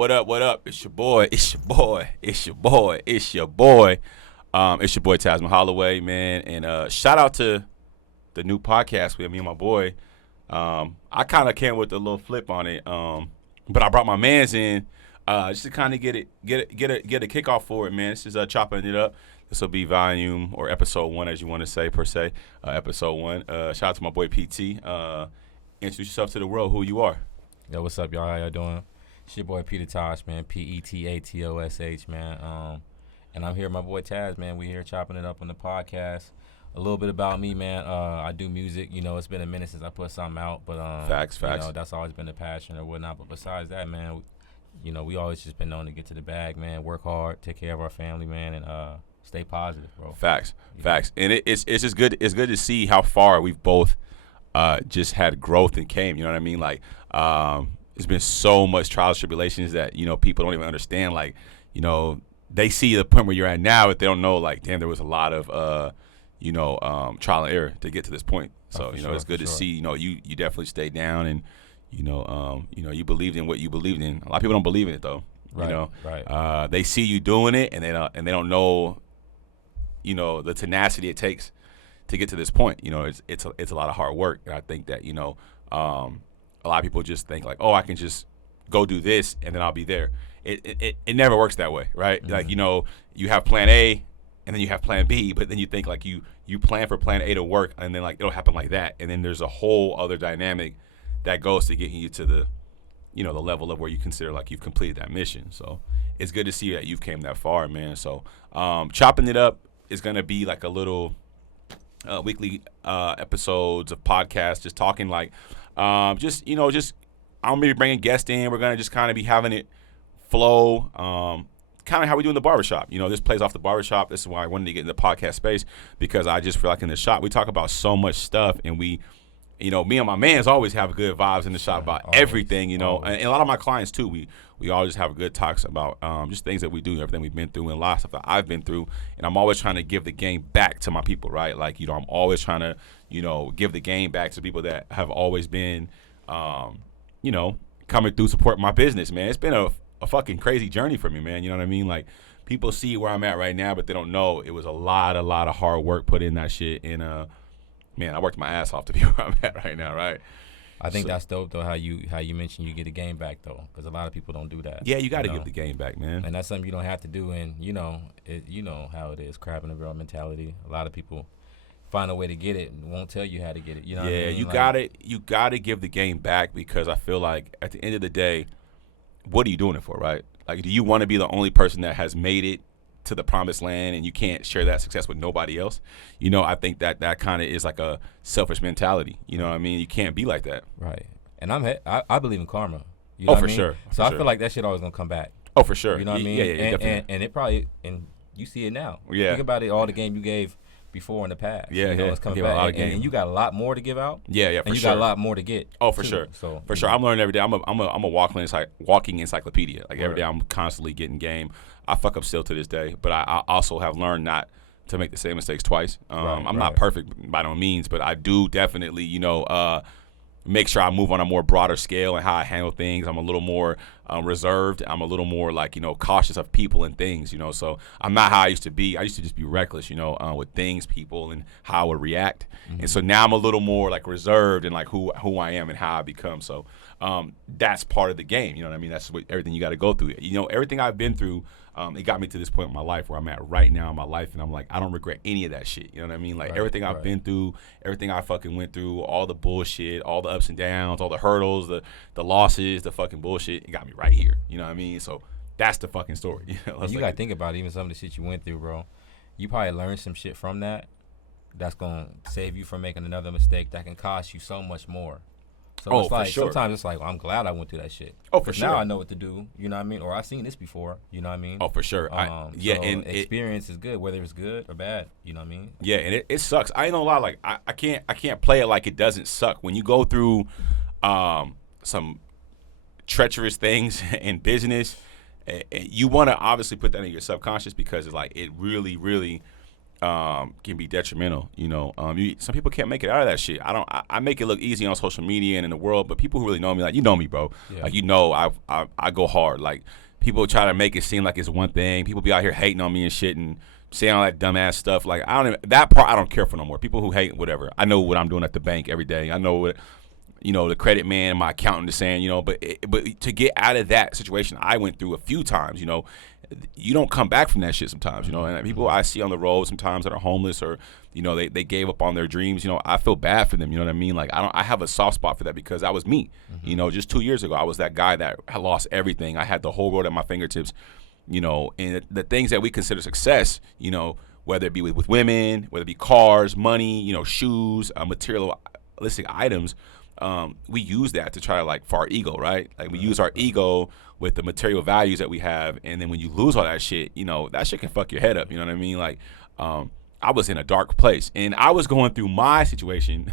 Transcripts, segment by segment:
What up? What up? It's your boy. It's your boy. It's your boy. It's your boy. It's your boy Tasman Holloway, man. And shout out to the new podcast with me and my boy. I kind of came with a little flip on it, but I brought my man's in just to kind of get a kickoff for it, man. This is Choppin It Up. This will be volume or episode 1, as you want to say, per se. Episode 1. Shout out to my boy PT. Introduce yourself to the world, who you are. Yo, what's up, y'all? How y'all doing? It's your boy Peter Tosh, man. Petatosh, man. And I'm here with my boy Taz, man. We here chopping it up on the podcast. A little bit about me, man. I do music. You know, it's been a minute since I put something out, but Facts. You know, that's always been a passion or whatnot. But besides that, man, you know, we always just been known to get to the bag, man. Work hard, take care of our family, man, and stay positive, bro. Facts. And it's just good. It's good to see how far we've both just had growth and came. You know what I mean? Like, there's been so much trials and tribulations that, you know, people don't even understand. Like, you know, they see the point where you're at now, but they don't know, like, damn, there was a lot of, trial and error to get to this point. So, you know, it's good to see, you know, you definitely stayed down and, you you believed in what you believed in. A lot of people don't believe in it, though. Right, you know, right. They see you doing it and they don't know, you know, the tenacity it takes to get to this point. You know, it's a lot of hard work. And I think that, you know, a lot of people just think like, oh, I can just go do this and then I'll be there. It never works that way, right? Mm-hmm. Like, you know, you have plan A and then you have plan B, but then you think like you plan for plan A to work and then like it'll happen like that. And then there's a whole other dynamic that goes to getting you to the, you know, the level of where you consider like you've completed that mission. So it's good to see that you've came that far, man. So Chopping It Up is going to be like a little weekly episodes of podcasts, just talking like, I'm going to be bringing guests in. We're going to just kind of be having it flow, kind of how we do in the barbershop. You know, this plays off the barbershop. This is why I wanted to get in the podcast space, because I just feel like in the shop, we talk about so much stuff, and we, you know, me and my mans always have good vibes in the shop about everything, you know, and a lot of my clients too. We always have good talks about just things that we do, everything we've been through, and a lot of stuff that I've been through. And I'm always trying to give the game back to my people, right? Like, you know, I'm always trying to, you know, give the game back to people that have always been, you know, coming through, support my business, man. It's been a fucking crazy journey for me, man. You know what I mean? Like, people see where I'm at right now, but they don't know it was a lot of hard work put in that shit. And, man, I worked my ass off to be where I'm at right now, right? I think that's dope, though, how you mentioned you get the game back, though, because a lot of people don't do that. Yeah, you got to give the game back, man. And that's something you don't have to do, and, you know, you know how it is, crab in the barrel mentality. A lot of people find a way to get it and won't tell you how to get it. You know what I mean? You got to give the game back, because I feel like at the end of the day, what are you doing it for, right? Like, do you want to be the only person that has made it to the promised land and you can't share that success with nobody else? You know, I think that kind of is like a selfish mentality. You know what I mean? You can't be like that. Right. And I believe in karma. You know what I mean? Sure. So I feel like that shit always going to come back. Oh, for sure. You know what I mean? Yeah, definitely. And it probably, and you see it now. Yeah. Think about it, all the game you gave before in the past. Yeah, you know, it's coming back. And you got a lot more to give out. Yeah, for sure. And you got a lot more to get. Oh, for too. sure. So for sure. I'm learning every day. I'm a walking encyclopedia. Like, every day I'm constantly getting game. I fuck up still to this day, but I also have learned not to make the same mistakes twice. I'm not perfect by no means, but I do definitely, you know, make sure I move on a more broader scale and how I handle things. I'm a little more reserved. I'm a little more, like, you know, cautious of people and things, you know. So I'm not how I used to be. I used to just be reckless, you know, with things, people, and how I would react. Mm-hmm. And so now I'm a little more, like, reserved and, like, who I am and how I become. So that's part of the game, you know what I mean? That's everything you got to go through. You know, everything I've been through, it got me to this point in my life where I'm at right now in my life, and I'm like, I don't regret any of that shit. You know what I mean? Like, everything I've been through, everything I fucking went through, all the bullshit, all the ups and downs, all the hurdles, the losses, the fucking bullshit, it got me right here. You know what I mean? So that's the fucking story. You know, you got to think about it, even some of the shit you went through, bro. You probably learned some shit from that that's going to save you from making another mistake that can cost you so much more. So it's like, for sure. Sometimes it's like, well, I'm glad I went through that shit. Oh, for sure. Now I know what to do, you know what I mean? Or I've seen this before, you know what I mean? Oh, for sure. And experience is good, whether it's good or bad, you know what I mean? Yeah, and it sucks. I ain't gonna lie, like, I can't play it like it doesn't suck. When you go through some treacherous things in business, you want to obviously put that in your subconscious, because it's like, it really, really can be detrimental. Some people can't make it out of that shit. I make it look easy on social media and in the world, but people who really know me, like, you know me, bro. Yeah. Like, I go hard. Like, people try to make it seem like it's one thing. People be out here hating on me and shit and saying all that dumbass stuff. Like, that part I don't care for no more. People who hate, whatever. I know what I'm doing at the bank every day. I know what the credit man, my accountant is saying. But to get out of that situation, I went through a few times. You don't come back from that shit sometimes, and people I see on the road sometimes that are homeless or, they gave up on their dreams. I feel bad for them. You know what I mean? Like, I have a soft spot for that because that was me. Just 2 years ago, I was that guy that had lost everything. I had the whole world at my fingertips, and the things that we consider success, whether it be with women, whether it be cars, money, shoes, materialistic items, we use that to try for our ego, right? Like, we use our ego with the material values that we have, and then when you lose all that shit, that shit can fuck your head up. You know what I mean? Like, I was in a dark place, and I was going through my situation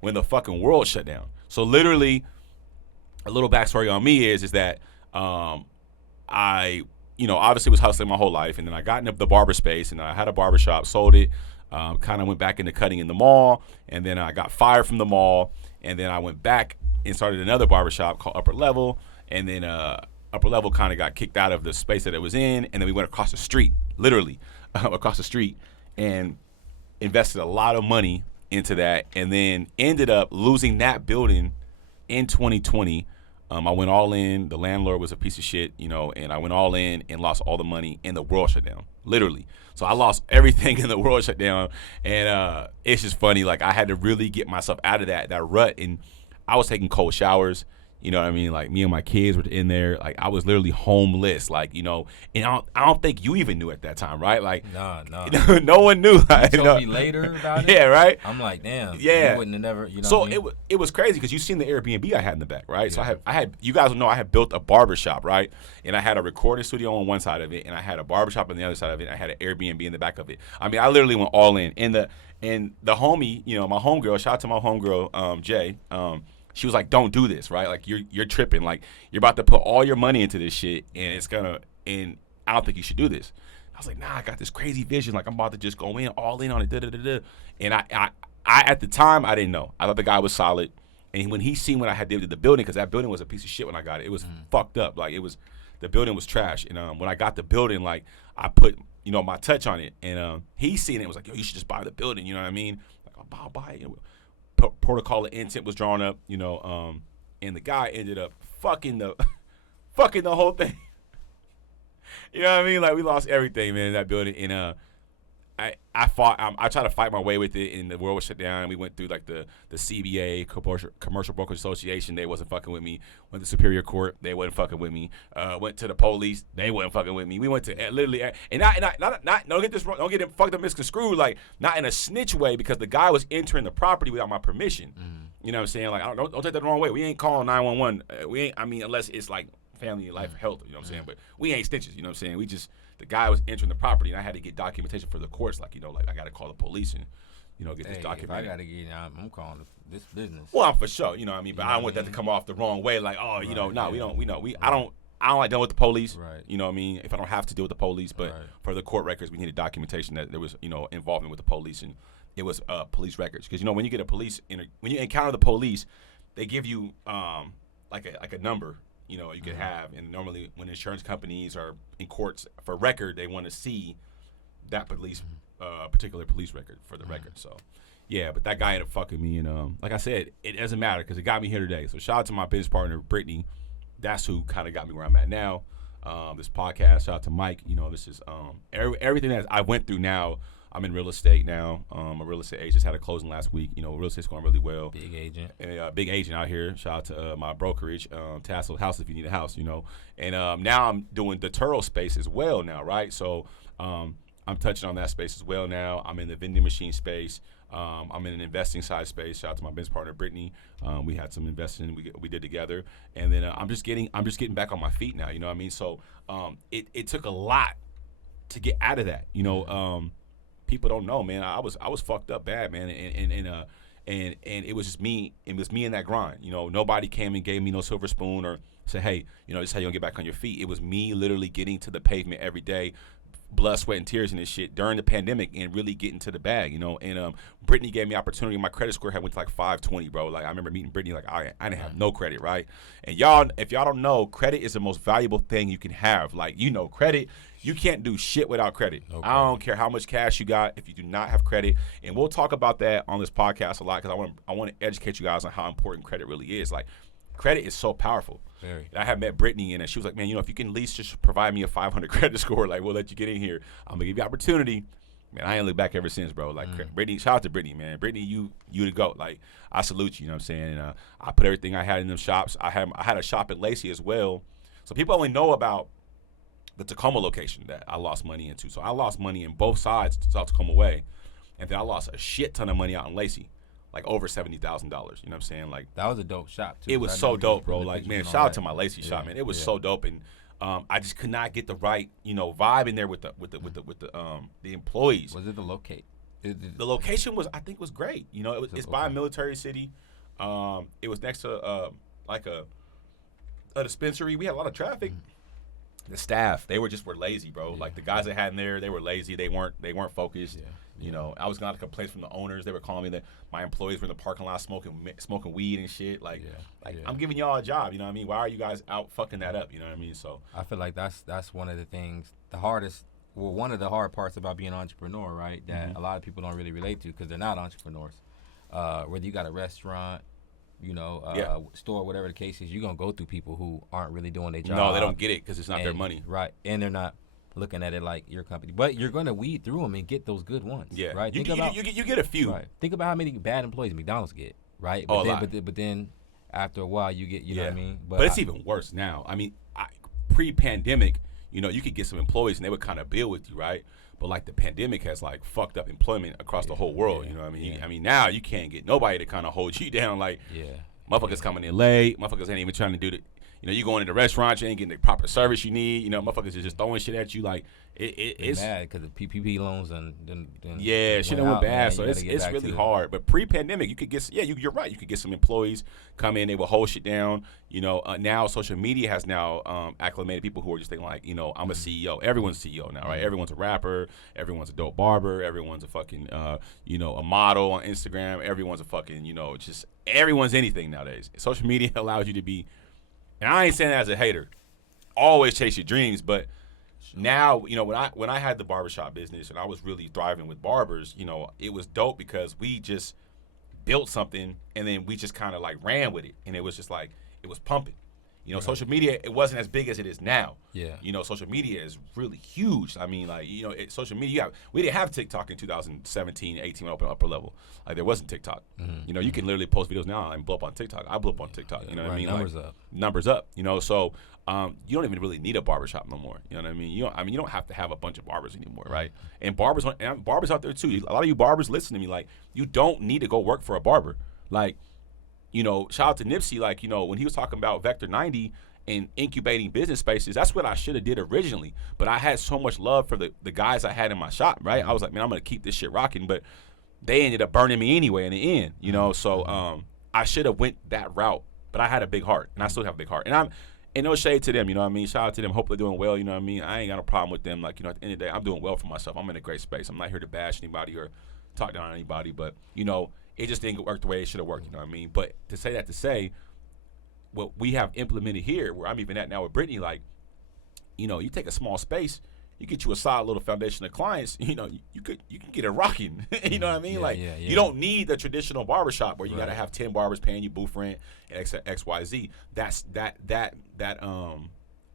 when the fucking world shut down. So literally, a little backstory on me is that I obviously was hustling my whole life, and then I got into the barber space, and I had a barbershop, sold it, kind of went back into cutting in the mall, and then I got fired from the mall, and then I went back and started another barbershop called Upper Level, and then Upper Level kind of got kicked out of the space that it was in, and then we went across the street, literally across the street, and invested a lot of money into that, and then ended up losing that building in 2020. I went all in. The landlord was a piece of shit, and I went all in and lost all the money, and the world shut down, literally. So I lost everything and the world shut down, and it's just funny. Like, I had to really get myself out of that rut, and I was taking cold showers. You know what I mean? Like, me and my kids were in there. Like, I was literally homeless. Like, and I don't think you even knew at that time, right? Like, no. No one knew. You told me later about it. Yeah, right? I'm like, damn. Yeah. You wouldn't have never, So what I mean? it was crazy because you seen the Airbnb I had in the back, right? Yeah. So I had you guys know I had built a barbershop, right? And I had a recording studio on one side of it, and I had a barbershop on the other side of it. And I had an Airbnb in the back of it. I mean, I literally went all in. And the homie, my homegirl, shout out to my homegirl, Jay, she was like, don't do this, right? Like, you're tripping. Like, you're about to put all your money into this shit, and and I don't think you should do this. I was like, nah, I got this crazy vision. Like, I'm about to just go all in on it, da-da-da-da. And I at the time, I didn't know. I thought the guy was solid. And when he seen what I had did to the building, because that building was a piece of shit when I got it. It was fucked up. Like, the building was trash. And when I got the building, like, I put, my touch on it. And he seen it and was like, yo, you should just buy the building. You know what I mean? Like, I'll buy it. Protocol of intent was drawn up, and the guy ended up fucking the whole thing. You know what I mean? Like, we lost everything, man, in that building. And I fought. I tried to fight my way with it, and the world was shut down. We went through like the CBA, Commercial Brokers Association. They wasn't fucking with me. Went to Superior Court. They wasn't fucking with me. Went to the police. They wasn't fucking with me. We went to literally, and not don't get this wrong. Don't get it fucked up, misconstrued. Like, not in a snitch way, because the guy was entering the property without my permission. You know what I'm saying? Like, don't take that the wrong way. We ain't calling 911. We ain't. I mean, unless it's like family, life, or health. You know what I'm saying? But we ain't snitches. You know what I'm saying? We just. The guy was entering the property, and I had to get documentation for the courts. Like, like, I got to call the police and, get this documented. If I got to get, I'm calling this business. Well, I'm for sure. You know what I mean? But I don't want that to come off the wrong way. Like, oh, I don't like dealing with the police. Right. You know what I mean? If I don't have to deal with the police, but for the court records, we needed documentation that there was, involvement with the police, and it was police records. Because when you get when you encounter the police, they give you like a number. You could have, and normally when insurance companies are in courts for record, they want to see that particular police record for the record. So, yeah, but that guy ended up fucking me, and like I said, it doesn't matter because it got me here today. So shout out to my business partner, Brittany. That's who kind of got me where I'm at now. This podcast, shout out to Mike. This is everything that I went through now. I'm in real estate now. A real estate agent, just had a closing last week. Real estate's going really well. Big agent. Big agent out here. Shout out to my brokerage, Tassel House, if you need a house, And now I'm doing the Turo space as well now, right? So I'm touching on that space as well now. I'm in the vending machine space. I'm in an investing side space. Shout out to my business partner, Brittany. We had some investing we did together. And then I'm just getting back on my feet now, you know what I mean? So it took a lot to get out of that, people don't know, man. I was fucked up bad, man, and it was just me. It was me in that grind. Nobody came and gave me no silver spoon or said, hey, this is how you gonna get back on your feet. It was me literally getting to the pavement every day, blood, sweat, and tears and this shit during the pandemic and really get into the bag, you know. And Brittany gave me opportunity. My credit score had went to like 520, bro. Like I remember meeting Brittany, like I didn't have no credit, right? And y'all, if y'all don't know, credit is the most valuable thing you can have. Like, you know, credit, you can't do shit without credit. Okay. I don't care how much cash you got if you do not have credit. And we'll talk about that on this podcast a lot because I want to educate you guys on how important credit really is. Like, credit is so powerful. Very. I have met Brittany and she was like, man, you know, if you can at least just provide me a 500 credit score, like we'll let you get in here. I'm gonna give you opportunity. Man, I ain't looked back ever since, bro. Like Brittany, shout out to Brittany, man. Brittany, you the GOAT. Like, I salute you, you know what I'm saying? And I put everything I had in them shops. I had a shop at Lacey as well. So people only know about the Tacoma location that I lost money into. So I lost money in both sides to South Tacoma Way. And then I lost a shit ton of money out in Lacey. Like over $70,000, you know what I'm saying? Like, that was a dope shop too. It was so dope, bro. Like, man, shout out to my Lacey shop, man. It was so dope, and I just could not get the right, you know, vibe in there with the employees. Was it the locate? The location was, I think, was great. You know, it's by a military city. It was next to like a dispensary. We had a lot of traffic. The staff, they were lazy, bro. Like the guys that had in there, they were lazy. They weren't focused. Yeah. You know, I was getting complaints from the owners. They were calling me that my employees were in the parking lot smoking weed and shit. Like, I'm giving y'all a job. You know what I mean? Why are you guys out fucking that up? You know what I mean? So I feel like that's one of the things, one of the hard parts about being an entrepreneur, right? That a lot of people don't really relate to because they're not entrepreneurs. Whether you got a restaurant, you know, store, whatever the case is, you're gonna go through people who aren't really doing their job. No, they don't get it because it's not their money, right? And they're not looking at it like your company, but you're gonna weed through them and get those good ones. Yeah, right. You get a few. Right. Think about how many bad employees McDonald's get. Right. But then after a while you get, you know what I mean. But it's even worse now. I mean, pre-pandemic, you know, you could get some employees and they would kind of build with you, right? But like the pandemic has like fucked up employment across the whole world. You know what I mean? I mean, now you can't get nobody to kind of hold you down. Like, motherfuckers coming in late. Motherfuckers ain't even trying to do the. You know, you going into the restaurant, you ain't getting the proper service you need. You know, motherfuckers are just throwing shit at you. Like, it's mad because the PPP loans and shit went bad. Man, so it's really hard. But pre-pandemic, you could get you're right. You could get some employees come in, they will hold shit down. You know, now social media has now acclimated people who are just thinking like, you know, I'm a CEO. Everyone's a CEO now, right? Everyone's a rapper. Everyone's a dope barber. Everyone's a fucking you know, a model on Instagram. Everyone's a fucking, you know, just everyone's anything nowadays. Social media allows you to be. And I ain't saying that as a hater. Always chase your dreams, but now, you know, when I had the barbershop business and I was really thriving with barbers, you know, it was dope because we just built something and then we just kind of like ran with it, and it was just like it was pumping. You know, social media, it wasn't as big as it is now. Yeah. You know, social media is really huge. I mean, like, you know, social media, we didn't have TikTok in 2017, 18 upper level. Like, there wasn't TikTok. You know, you can literally post videos now and blow up on TikTok. I blew up on TikTok. You know what I mean? Numbers up. You know, so you don't even really need a barbershop no more. You know what I mean? You don't have to have a bunch of barbers anymore, right? And barbers out there too. A lot of you barbers listen to me. Like, you don't need to go work for a barber. Like, you know, shout out to Nipsey, like, you know, when he was talking about Vector 90 and incubating business spaces, that's what I should have did originally. But I had so much love for the guys I had in my shop, right? I was like, man, I'm going to keep this shit rocking. But they ended up burning me anyway in the end, you know? So I should have went that route. But I had a big heart, and I still have a big heart. And no shade to them, you know what I mean? Shout out to them. Hopefully doing well, you know what I mean? I ain't got a problem with them. Like, you know, at the end of the day, I'm doing well for myself. I'm in a great space. I'm not here to bash anybody or talk down on anybody. But, you know, it just didn't work the way it should have worked, you know what I mean? But to say what we have implemented here, where I'm even at now with Brittany, like, you know, you take a small space, you get you a solid little foundation of clients, you know, you can get it rocking. You know what I mean? You don't need the traditional barbershop where you got to have 10 barbers paying you booth rent and XYZ. That's I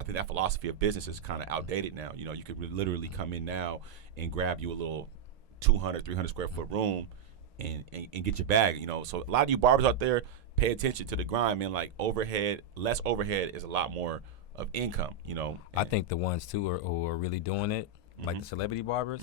think that philosophy of business is kind of outdated now. You know, you could literally come in now and grab you a little 200, 300 square foot room and get your bag, you know. So a lot of you barbers out there, pay attention to the grind, man. Like, less overhead is a lot more of income, you know. I think the ones too who are really doing it, like the celebrity barbers,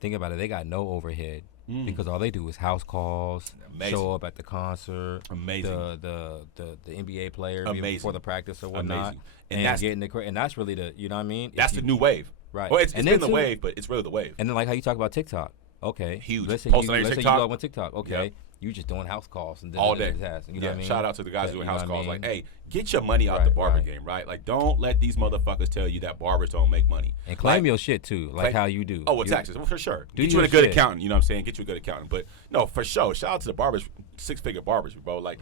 think about it, they got no overhead because all they do is house calls, show up at the concert, the NBA player before the practice or whatnot, and that's getting and that's really the, you know what I mean? That's the new wave, right? Well, it's been the wave, but it's really the wave. And then like how you talk about TikTok. Okay. Huge. Let's say Posting on you TikTok. blow up on TikTok. Okay. Yep. You just doing house calls and All day. You know what I mean? Shout out to the guys doing house calls. I mean? Like, hey, get your money out the barber game, right? Like, don't let these motherfuckers tell you that barbers don't make money. And claim your shit too, like how you do. Oh, with taxes, well, for sure. Do Get you a good shit. accountant. You know what I'm saying? Get you a good accountant. But no, for sure. Shout out to the barbers, 6-figure barbers, bro. Like,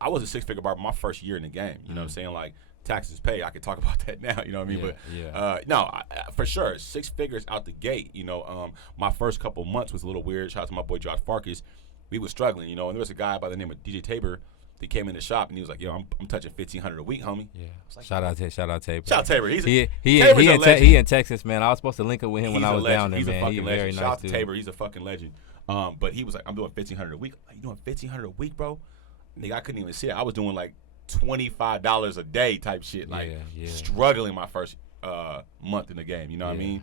I was a 6-figure barber my first year in the game. You know what I'm saying? Like, taxes paid. I could talk about that now. You know what I mean? No, for sure, 6 figures out the gate. You know, my first couple months was a little weird. Shout out to my boy Josh Farkas. We were struggling, you know, and there was a guy by the name of DJ Tabor that came in the shop and he was like, "Yo, I'm touching $1,500 a week, homie." Yeah. Like, shout out Tabor. Shout out Tabor. He in Texas, man. I was supposed to link up with him when I was down there, he's man. A fucking legend. Very Shout nice out to dude. Tabor. He's a fucking legend. But he was like, "I'm doing $1,500 a week." Like, you doing $1,500 a week, bro? Nigga, I couldn't even see it. I was doing like $25 a day type shit. Like struggling my first month in the game. You know what I mean?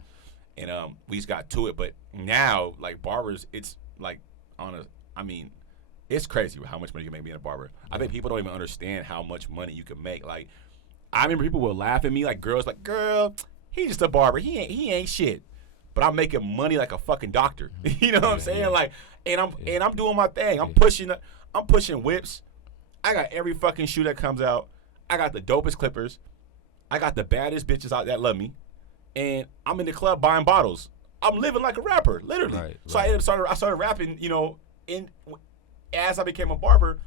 And we just got to it. But now, like barbers, it's like it's crazy how much money you can make being a barber. I think people don't even understand how much money you can make. Like, I remember people would laugh at me, like girls, like, "Girl, he's just a barber. He ain't shit." But I'm making money like a fucking doctor. You know what I'm saying? Like, and I'm doing my thing. I'm pushing whips. I got every fucking shoe that comes out. I got the dopest clippers. I got the baddest bitches out that love me. And I'm in the club buying bottles. I'm living like a rapper, literally. So I started rapping, you know, as I became a barber,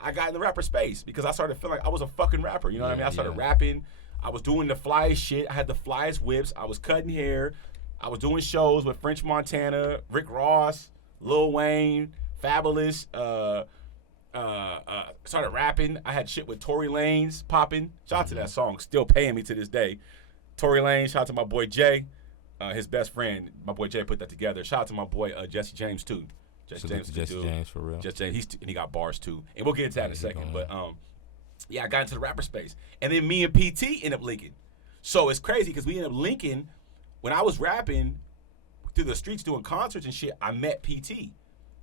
I got in the rapper space because I started feeling like I was a fucking rapper. You know what I mean? I started rapping. I was doing the flyest shit. I had the flyest whips. I was cutting hair. I was doing shows with French Montana, Rick Ross, Lil Wayne, Fabulous. Started rapping. I had shit with Tory Lanez popping. Shout out to that song. Still paying me to this day. Tory Lanez. Shout out to my boy Jay. His best friend, my boy Jay, put that together. Shout out to my boy Jesse James too. Jesse James for real. Jesse James, and he got bars too. And we'll get into that in a second. But I got into the rapper space. And then me and PT end up linking. So it's crazy because we end up linking. When I was rapping through the streets doing concerts and shit, I met PT.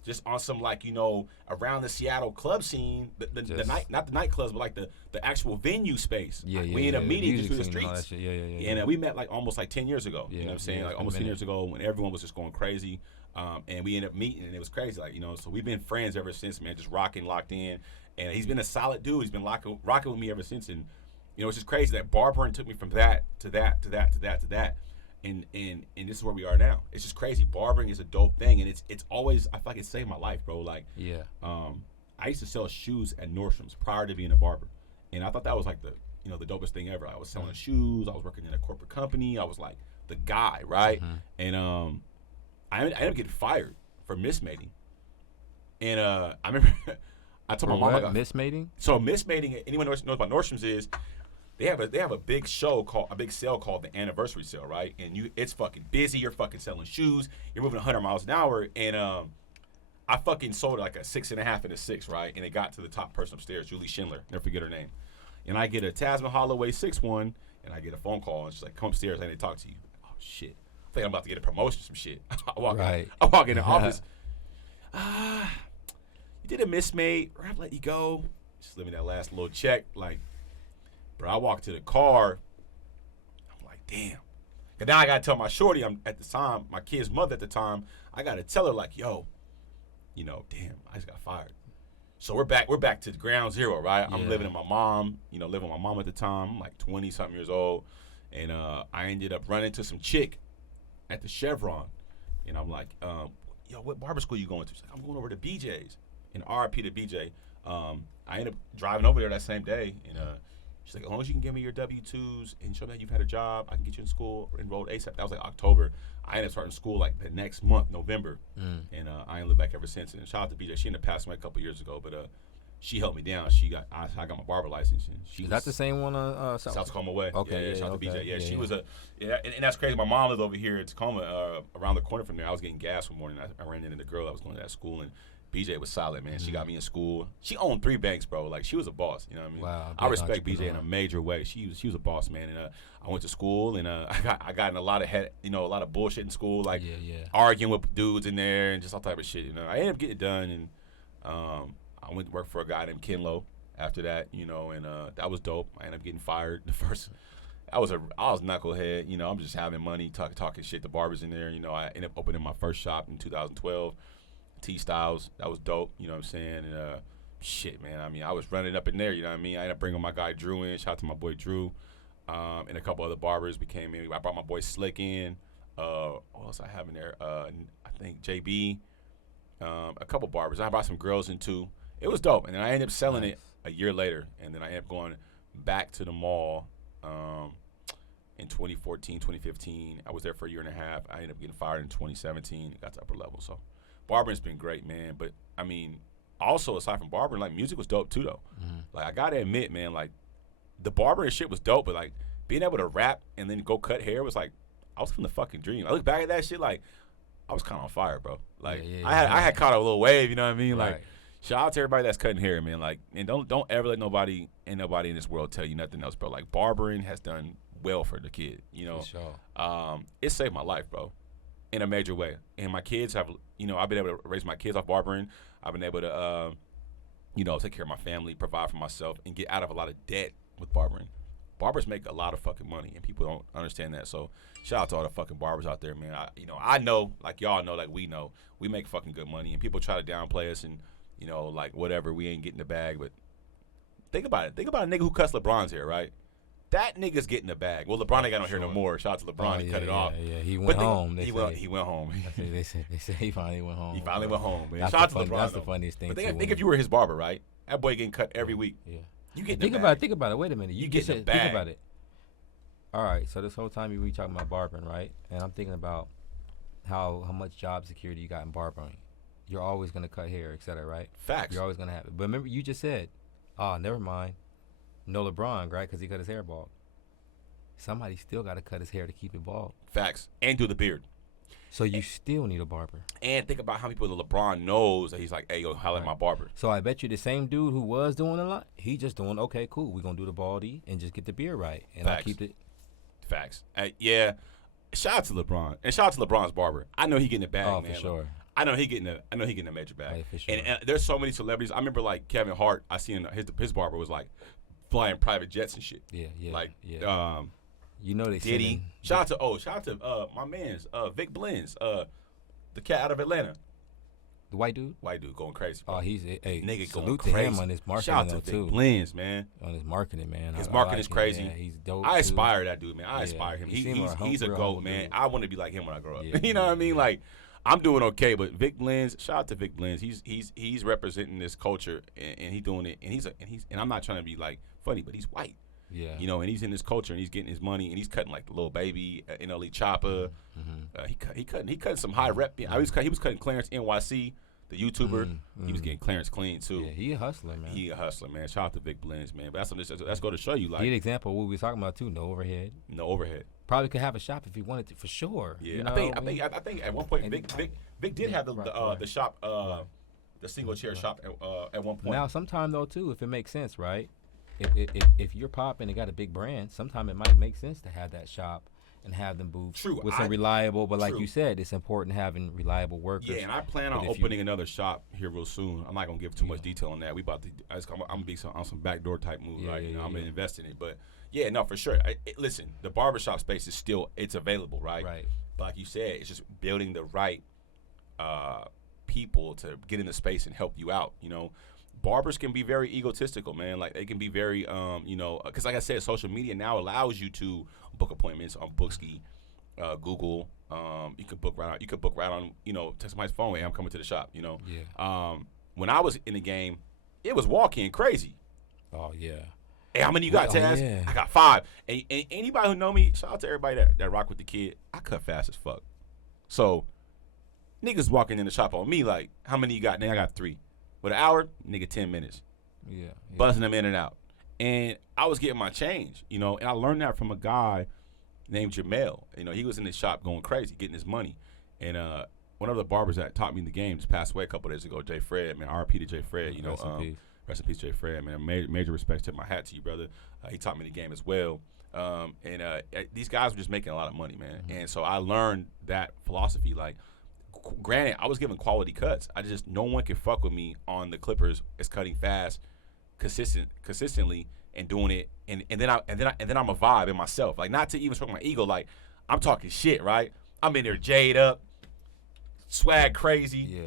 Just on some, like, you know, around the Seattle club scene, the night, not the nightclubs, but like the actual venue space. We ended up meeting just through the streets. And we met like almost like 10 years ago. You know what I'm saying? Like almost 10 years ago when everyone was just going crazy. And we ended up meeting and it was crazy. Like, you know, so we've been friends ever since, man, just rocking, locked in. And he's been a solid dude. He's been rocking with me ever since. And, you know, it's just crazy that barbering took me from that to that to that to that to that. And this is where we are now. It's just crazy. Barbering is a dope thing, and it's always, I feel like it saved my life, bro. Like, I used to sell shoes at Nordstrom's prior to being a barber, and I thought that was like the dopest thing ever. I was selling shoes. I was working in a corporate company. I was like the guy, right? And I ended up getting fired for mismating. And I remember I told my mom, I got mismating. So mismating, anyone knows about Nordstrom's is. They have a big sale called the anniversary sale, right? And it's fucking busy. You're fucking selling shoes. You're moving 100 miles an hour. And I fucking sold it like a 6.5 and a 6, right? And it got to the top person upstairs, Julie Schindler. Never forget her name. And I get a Tasman Holloway 6'1", and I get a phone call, and she's like, "Come upstairs. I need to talk to you." Oh shit! I think I'm about to get a promotion, or some shit. I walk in the office. You did a mismade. Or I'll let you go. Just let me that last little check, like. Bro, I walked to the car. I'm like, damn. And now I gotta tell my shorty, at the time, my kid's mother at the time, I gotta tell her like, yo, you know, damn, I just got fired. So we're back to ground zero, right? I'm living with my mom, living with my mom at the time. I'm like 20-something years old. And I ended up running into some chick at the Chevron. And I'm like, yo, what barber school you going to? She's like, I'm going over to BJ's. And RIP to BJ. I ended up driving over there that same day. And she's like, as long as you can give me your W-2s and show me that you've had a job, I can get you in school, enrolled ASAP. That was like October. I ended up starting school like the next month, November. And I ain't looked back ever since. And shout out to BJ. She ended up passing away a couple years ago, but she helped me down. I got my barber license. And she Is that the same one on South Tacoma Way. Okay. Shout out to BJ. Yeah, she was and that's crazy. My mom lives over here in Tacoma, around the corner from there. I was getting gas one morning. I ran into the girl that was going to that school, and BJ was solid, man. She got me in school. She owned 3 banks, bro. Like, she was a boss. You know what I mean? Wow. I respect BJ in a major way. She was a boss, man. And I went to school, and I got in a lot of bullshit in school, like arguing with dudes in there and just all type of shit. I ended up getting it done, and I went to work for a guy named Kenlo after that. And that was dope. I ended up getting fired the I was knucklehead. You know, I'm just having money, talking shit to barbers in there. You know, I ended up opening my first shop in 2012, T Styles. That was dope. You know what I'm saying? And shit, man. I mean, I was running up in there. You know what I mean? I ended up bringing my guy Drew in. Shout out to my boy Drew. And a couple other barbers became in. I brought my boy Slick in. What else I have in there? I think JB. A couple barbers. I brought some girls in too. It was dope. And then I ended up selling it a year later. And then I ended up going back to the mall in 2014, 2015. I was there for a year and a half. I ended up getting fired in 2017. Got to upper level. So barbering's been great, man. But I mean, also aside from barbering, like music was dope too, though. Like I gotta admit, man, like the barbering shit was dope, but like being able to rap and then go cut hair was like I was from the fucking dream. I look back at that shit like I was kind of on fire, bro. Like I had caught a little wave, you know what I mean? Like shout out to everybody that's cutting hair, man. Like and don't ever let nobody in this world tell you nothing else, bro. Like barbering has done well for the kid, you know. For sure. It saved my life, bro, in a major way. And my kids have, you know, I've been able to raise my kids off barbering. I've been able to, you know, take care of my family, provide for myself, and get out of a lot of debt with barbering. Barbers make a lot of fucking money, and people don't understand that. So shout out to all the fucking barbers out there, man. I know, like y'all know, like we know, we make fucking good money, and people try to downplay us and, you know, like whatever, we ain't getting the bag. But think about it. Think about a nigga who cuts LeBron's hair, right? That nigga's getting the bag. Well, LeBron ain't got no hair no more. Shout out to LeBron. He cut it off. Yeah, he went home. He went home. They say he finally went home. He finally went home, man. That's Shout out to LeBron. That's the funniest thing. But think if you were his barber, right? That boy getting cut every week. Yeah. You get think about it. Wait a minute. You get the bag. Think about it. All right. So this whole time we talking about barbering, right? And I'm thinking about how much job security you got in barbering. You're always gonna cut hair, etc. Right? Facts. You're always gonna have it. But remember, you just said, never mind. No LeBron, right? Because he cut his hair bald. Somebody still got to cut his hair to keep it bald. Facts. And do the beard. So you still need a barber. And think about how many people that LeBron knows that he's like, hey, yo, holla at my barber. So I bet you the same dude who was doing a lot, he just doing, okay, cool, we're going to do the baldy and just get the beard right. And I'll keep it. Facts. Yeah. Shout out to LeBron. And shout out to LeBron's barber. I know he getting a bag, man. For sure. I know he getting a major bag. Right, for sure. And there's so many celebrities. I remember like Kevin Hart, I seen his barber was like flying private jets and shit. Yeah. Like, you know they Diddy. Shout out to my man's Vic Blends, the cat out of Atlanta. The white dude? White dude going crazy. Bro. Oh, he's a nigga salute going crazy. To him on his marketing. Shout out to Vic Blends, man. On his marketing, man. His marketing is crazy. Yeah, he's dope. I aspire that dude, man. I aspire him. He's a GOAT, man. Dude. I want to be like him when I grow up. Yeah, you know what I mean? Like, I'm doing okay, but Vic Blends, shout out to Vic Blends. He's representing this culture and he's doing it. And I'm not trying to be like funny, but he's white. Yeah. You know, and he's in this culture and he's getting his money and he's cutting like the little baby, NLE Choppa. He cutting some high rep. He was cutting Clarence NYC, the YouTuber. He was getting Clarence clean too. Yeah, he a hustler, man. He a hustler, man. Shout out to Vic Blends, man. But that's go to show you, like, good example of what we was talking about too. No overhead. No overhead. Probably could have a shop if he wanted to, for sure. Yeah, you know I think at one point Vic did have the shop, the single chair shop at one point. Now, sometime though too, if it makes sense, right? If you're popping and got a big brand, sometime it might make sense to have that shop and have them booths with some reliable. But like you said, it's important having reliable workers. Yeah, and I plan on opening another shop here real soon. I'm not gonna give too much detail on that. I'm gonna be on some backdoor type move, right? I'm gonna invest in it, but yeah, no, for sure. Listen, the barbershop space is still available, right? Right. But like you said, it's just building the right people to get in the space and help you out. You know, barbers can be very egotistical, man. Like they can be very, because like I said, social media now allows you to book appointments on Bookski, Google. You could book right on. You could book right on. Text somebody's phone. Hey, I'm coming to the shop. Yeah. When I was in the game, it was walk-in crazy. Oh yeah. Hey, how many you got, Taz? Yeah. I got 5. And anybody who know me, shout out to everybody that rock with the kid. I cut fast as fuck. So niggas walking in the shop on me like, how many you got? Nigga, I got 3. With an hour, nigga, 10 minutes. Yeah. Buzzing them in and out. And I was getting my change, and I learned that from a guy named Jamel. He was in the shop going crazy, getting his money. And one of the barbers that taught me in the game just passed away a couple days ago, Jay Fred, man, RP to Jay Fred, Rest in peace, Jay Fred, man. Major respects, tip my hat to you, brother. He taught me the game as well. These guys were just making a lot of money, man. And so I learned that philosophy. Like, granted, I was giving quality cuts. I just, no one can fuck with me on the Clippers. It's cutting fast, consistently, and doing it, and then I'm a vibe in myself. Like, not to even stroke my ego. Like, I'm talking shit, right? I'm in there jade up, swag crazy. Yeah.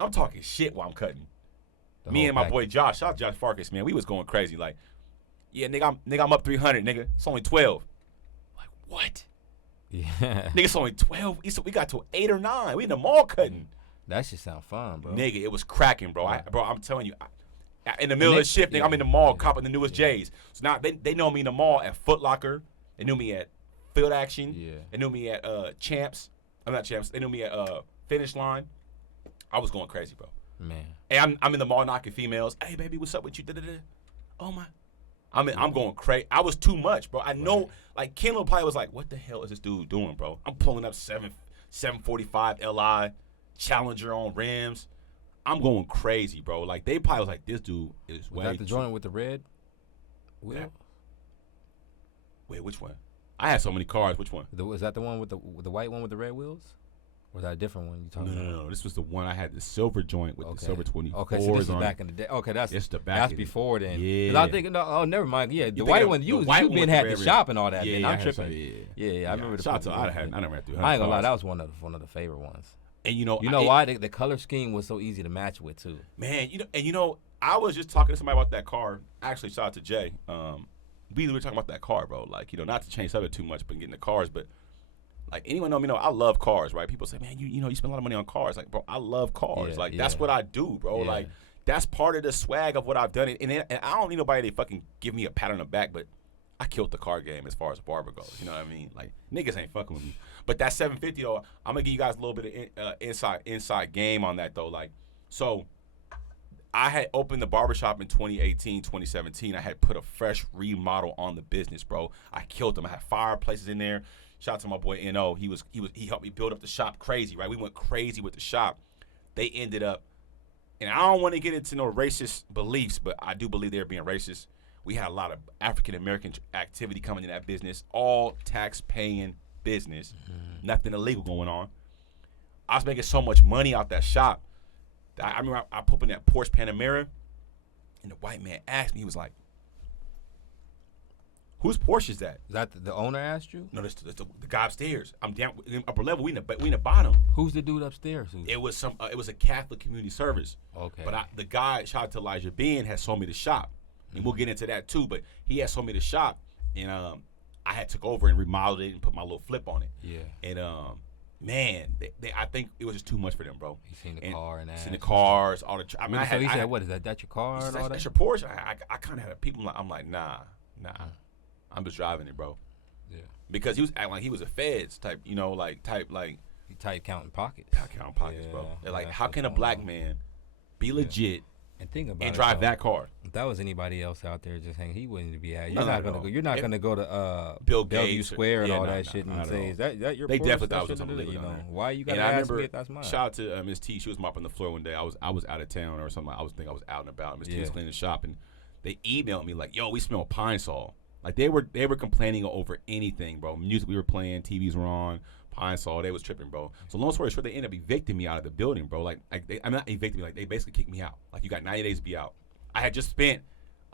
I'm talking shit while I'm cutting. The Me whole and my package. boy Josh, shout out Josh Farkas, man. We was going crazy. Like, yeah, nigga, I'm up 300, nigga. It's only 12. Like, what? Yeah. Nigga, it's only 12. We got to 8 or 9. We in the mall cutting. That shit sound fun, bro. Nigga, it was cracking, bro. Yeah. I'm telling you. In the middle of the shift, nigga, I'm in the mall copping the newest J's. So now they know me in the mall at Foot Locker. They knew me at Field Action. Yeah. They knew me at Champs. I'm not Champs. They knew me at Finish Line. I was going crazy, bro. Man. Hey, I'm in the mall knocking females. Hey, baby, what's up with you? Da-da-da. Oh, my. I'm going crazy. I was too much, bro. I know, like, Kendall probably was like, what the hell is this dude doing, bro? I'm pulling up 745 Li, Challenger on rims. I'm going crazy, bro. Like, they probably was like, this dude is Was way that the joint with the red wheel? Yeah. Wait, which one? I had so many cars. Which one? Was that the one with the white one with the red wheels? Or was that a different one you talking about? No. This was the one I had, the silver joint with the silver 24s Okay, so this is on back it. in the day. Okay, that's It's the back that's end. before then. Yeah. 'Cause I think never mind. Yeah, the think white of one the you white one been with had the the red shop and all that. Yeah, man. I I'm had some, tripping. Yeah, I remember the. Shout out to I never had 300 I ain't gonna lie, cars. that was one of the favorite ones. And you know why the color scheme was so easy to match with too. Man, I was just talking to somebody about that car. Actually, shout out to Jay. We were talking about that car, bro. Like, not to change subject too much, but getting the cars. But like, anyone know me know I love cars, right? People say, man, you spend a lot of money on cars. Like, bro, I love cars. Yeah, That's what I do, bro. Yeah. Like, that's part of the swag of what I've done. And I don't need nobody to fucking give me a pat on the back, but I killed the car game as far as barber goes. You know what I mean? Like, niggas ain't fucking with me. But that 750 though, I'm gonna give you guys a little bit of inside game on that though. Like, so I had opened the barbershop in 2018, 2017. I had put a fresh remodel on the business, bro. I killed them. I had fireplaces in there. Shout out to my boy N.O. He helped me build up the shop crazy, right? We went crazy with the shop. They ended up, and I don't want to get into no racist beliefs, but I do believe they're being racist. We had a lot of African-American activity coming in that business, all tax-paying business, nothing illegal going on. I was making so much money out that shop. I remember I put up in that Porsche Panamera, and the white man asked me, he was like, whose Porsche is that? Is that the owner asked you? No, that's the guy upstairs. I'm down in upper level. We in the bottom. Who's the dude upstairs? It was a Catholic community service. Okay. But the guy, shout out to Elijah Ben, has sold me the shop. And we'll get into that too. But he had sold me the shop, and I had took over and remodeled it and put my little flip on it. Yeah. And man, I think it was just too much for them, bro. He seen the car and seen the cars, all the. So he said, "What is that? That your car and all that?" That's your Porsche. I kind of had people. I'm like, nah. I'm just driving it, bro. Yeah. Because he was acting like he was a feds type, He tight counting pockets. Counting pockets, bro. They're like, that's how what's can a going black on. man be legit And think about and it, drive though. that car? If that was anybody else out there just hanging, he wouldn't be at. No, You're not not at gonna all. go. You're not gonna go to Bill Bellevue Gates Square and all that no, shit not and at say, all. "Is that your?" They Porsche? definitely That thought it was shit something that- illegal You know down there. why you gotta And I ask remember, me if that's mine? shout out to Miss T. She was mopping the floor one day. I was out of town or something. I was out and about. Miss T was Yeah. cleaning the shop, and they emailed me like, "Yo, we smell Pine Sol." Like they were complaining over anything, bro. Music we were playing, TVs were on, Pine Sol. They was tripping, bro. So long story short, they ended up evicting me out of the building, bro. I'm not evicting me. Like they basically kicked me out. Like you got 90 days to be out. I had just spent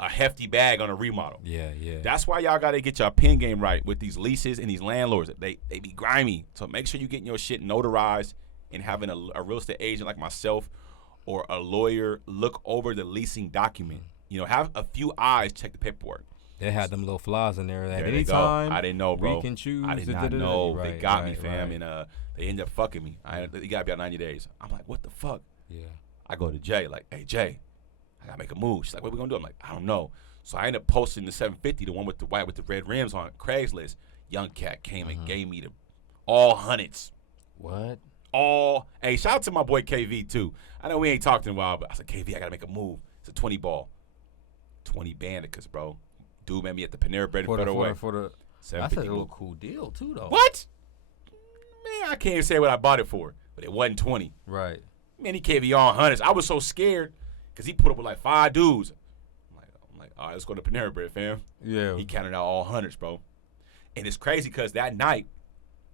a hefty bag on a remodel. Yeah. That's why y'all got to get your pen game right with these leases and these landlords. They be grimy. So make sure you getting your shit notarized and having a real estate agent like myself or a lawyer look over the leasing document. Have a few eyes check the paperwork. They had them little flaws in there. At There any they go. time, I didn't know, bro. We can choose. I did not know. They got me, right, fam, right. and they ended up fucking me. You got to be out 90 days. I'm like, what the fuck? Yeah. I go to Jay, like, hey, Jay, I got to make a move. She's like, what we going to do? I'm like, I don't know. So I ended up posting the 750, the one with the white with the red rims on Craigslist. Young cat came and gave me the all hundreds. What? Hey, shout out to my boy KV, too. I know we ain't talked in a while, but I said, KV, I got to make a move. It's a 20 ball. 20 Bandicas, bro. Dude met me at the Panera Bread in Federal Way. For the that's a little cool deal, too, though. What? Man, I can't even say what I bought it for, but it wasn't 20. Right. Man, he gave me all hundreds. I was so scared because he put up with like 5 dudes. I'm like, all right, let's go to Panera Bread, fam. Yeah. He counted out all hundreds, bro. And it's crazy because that night,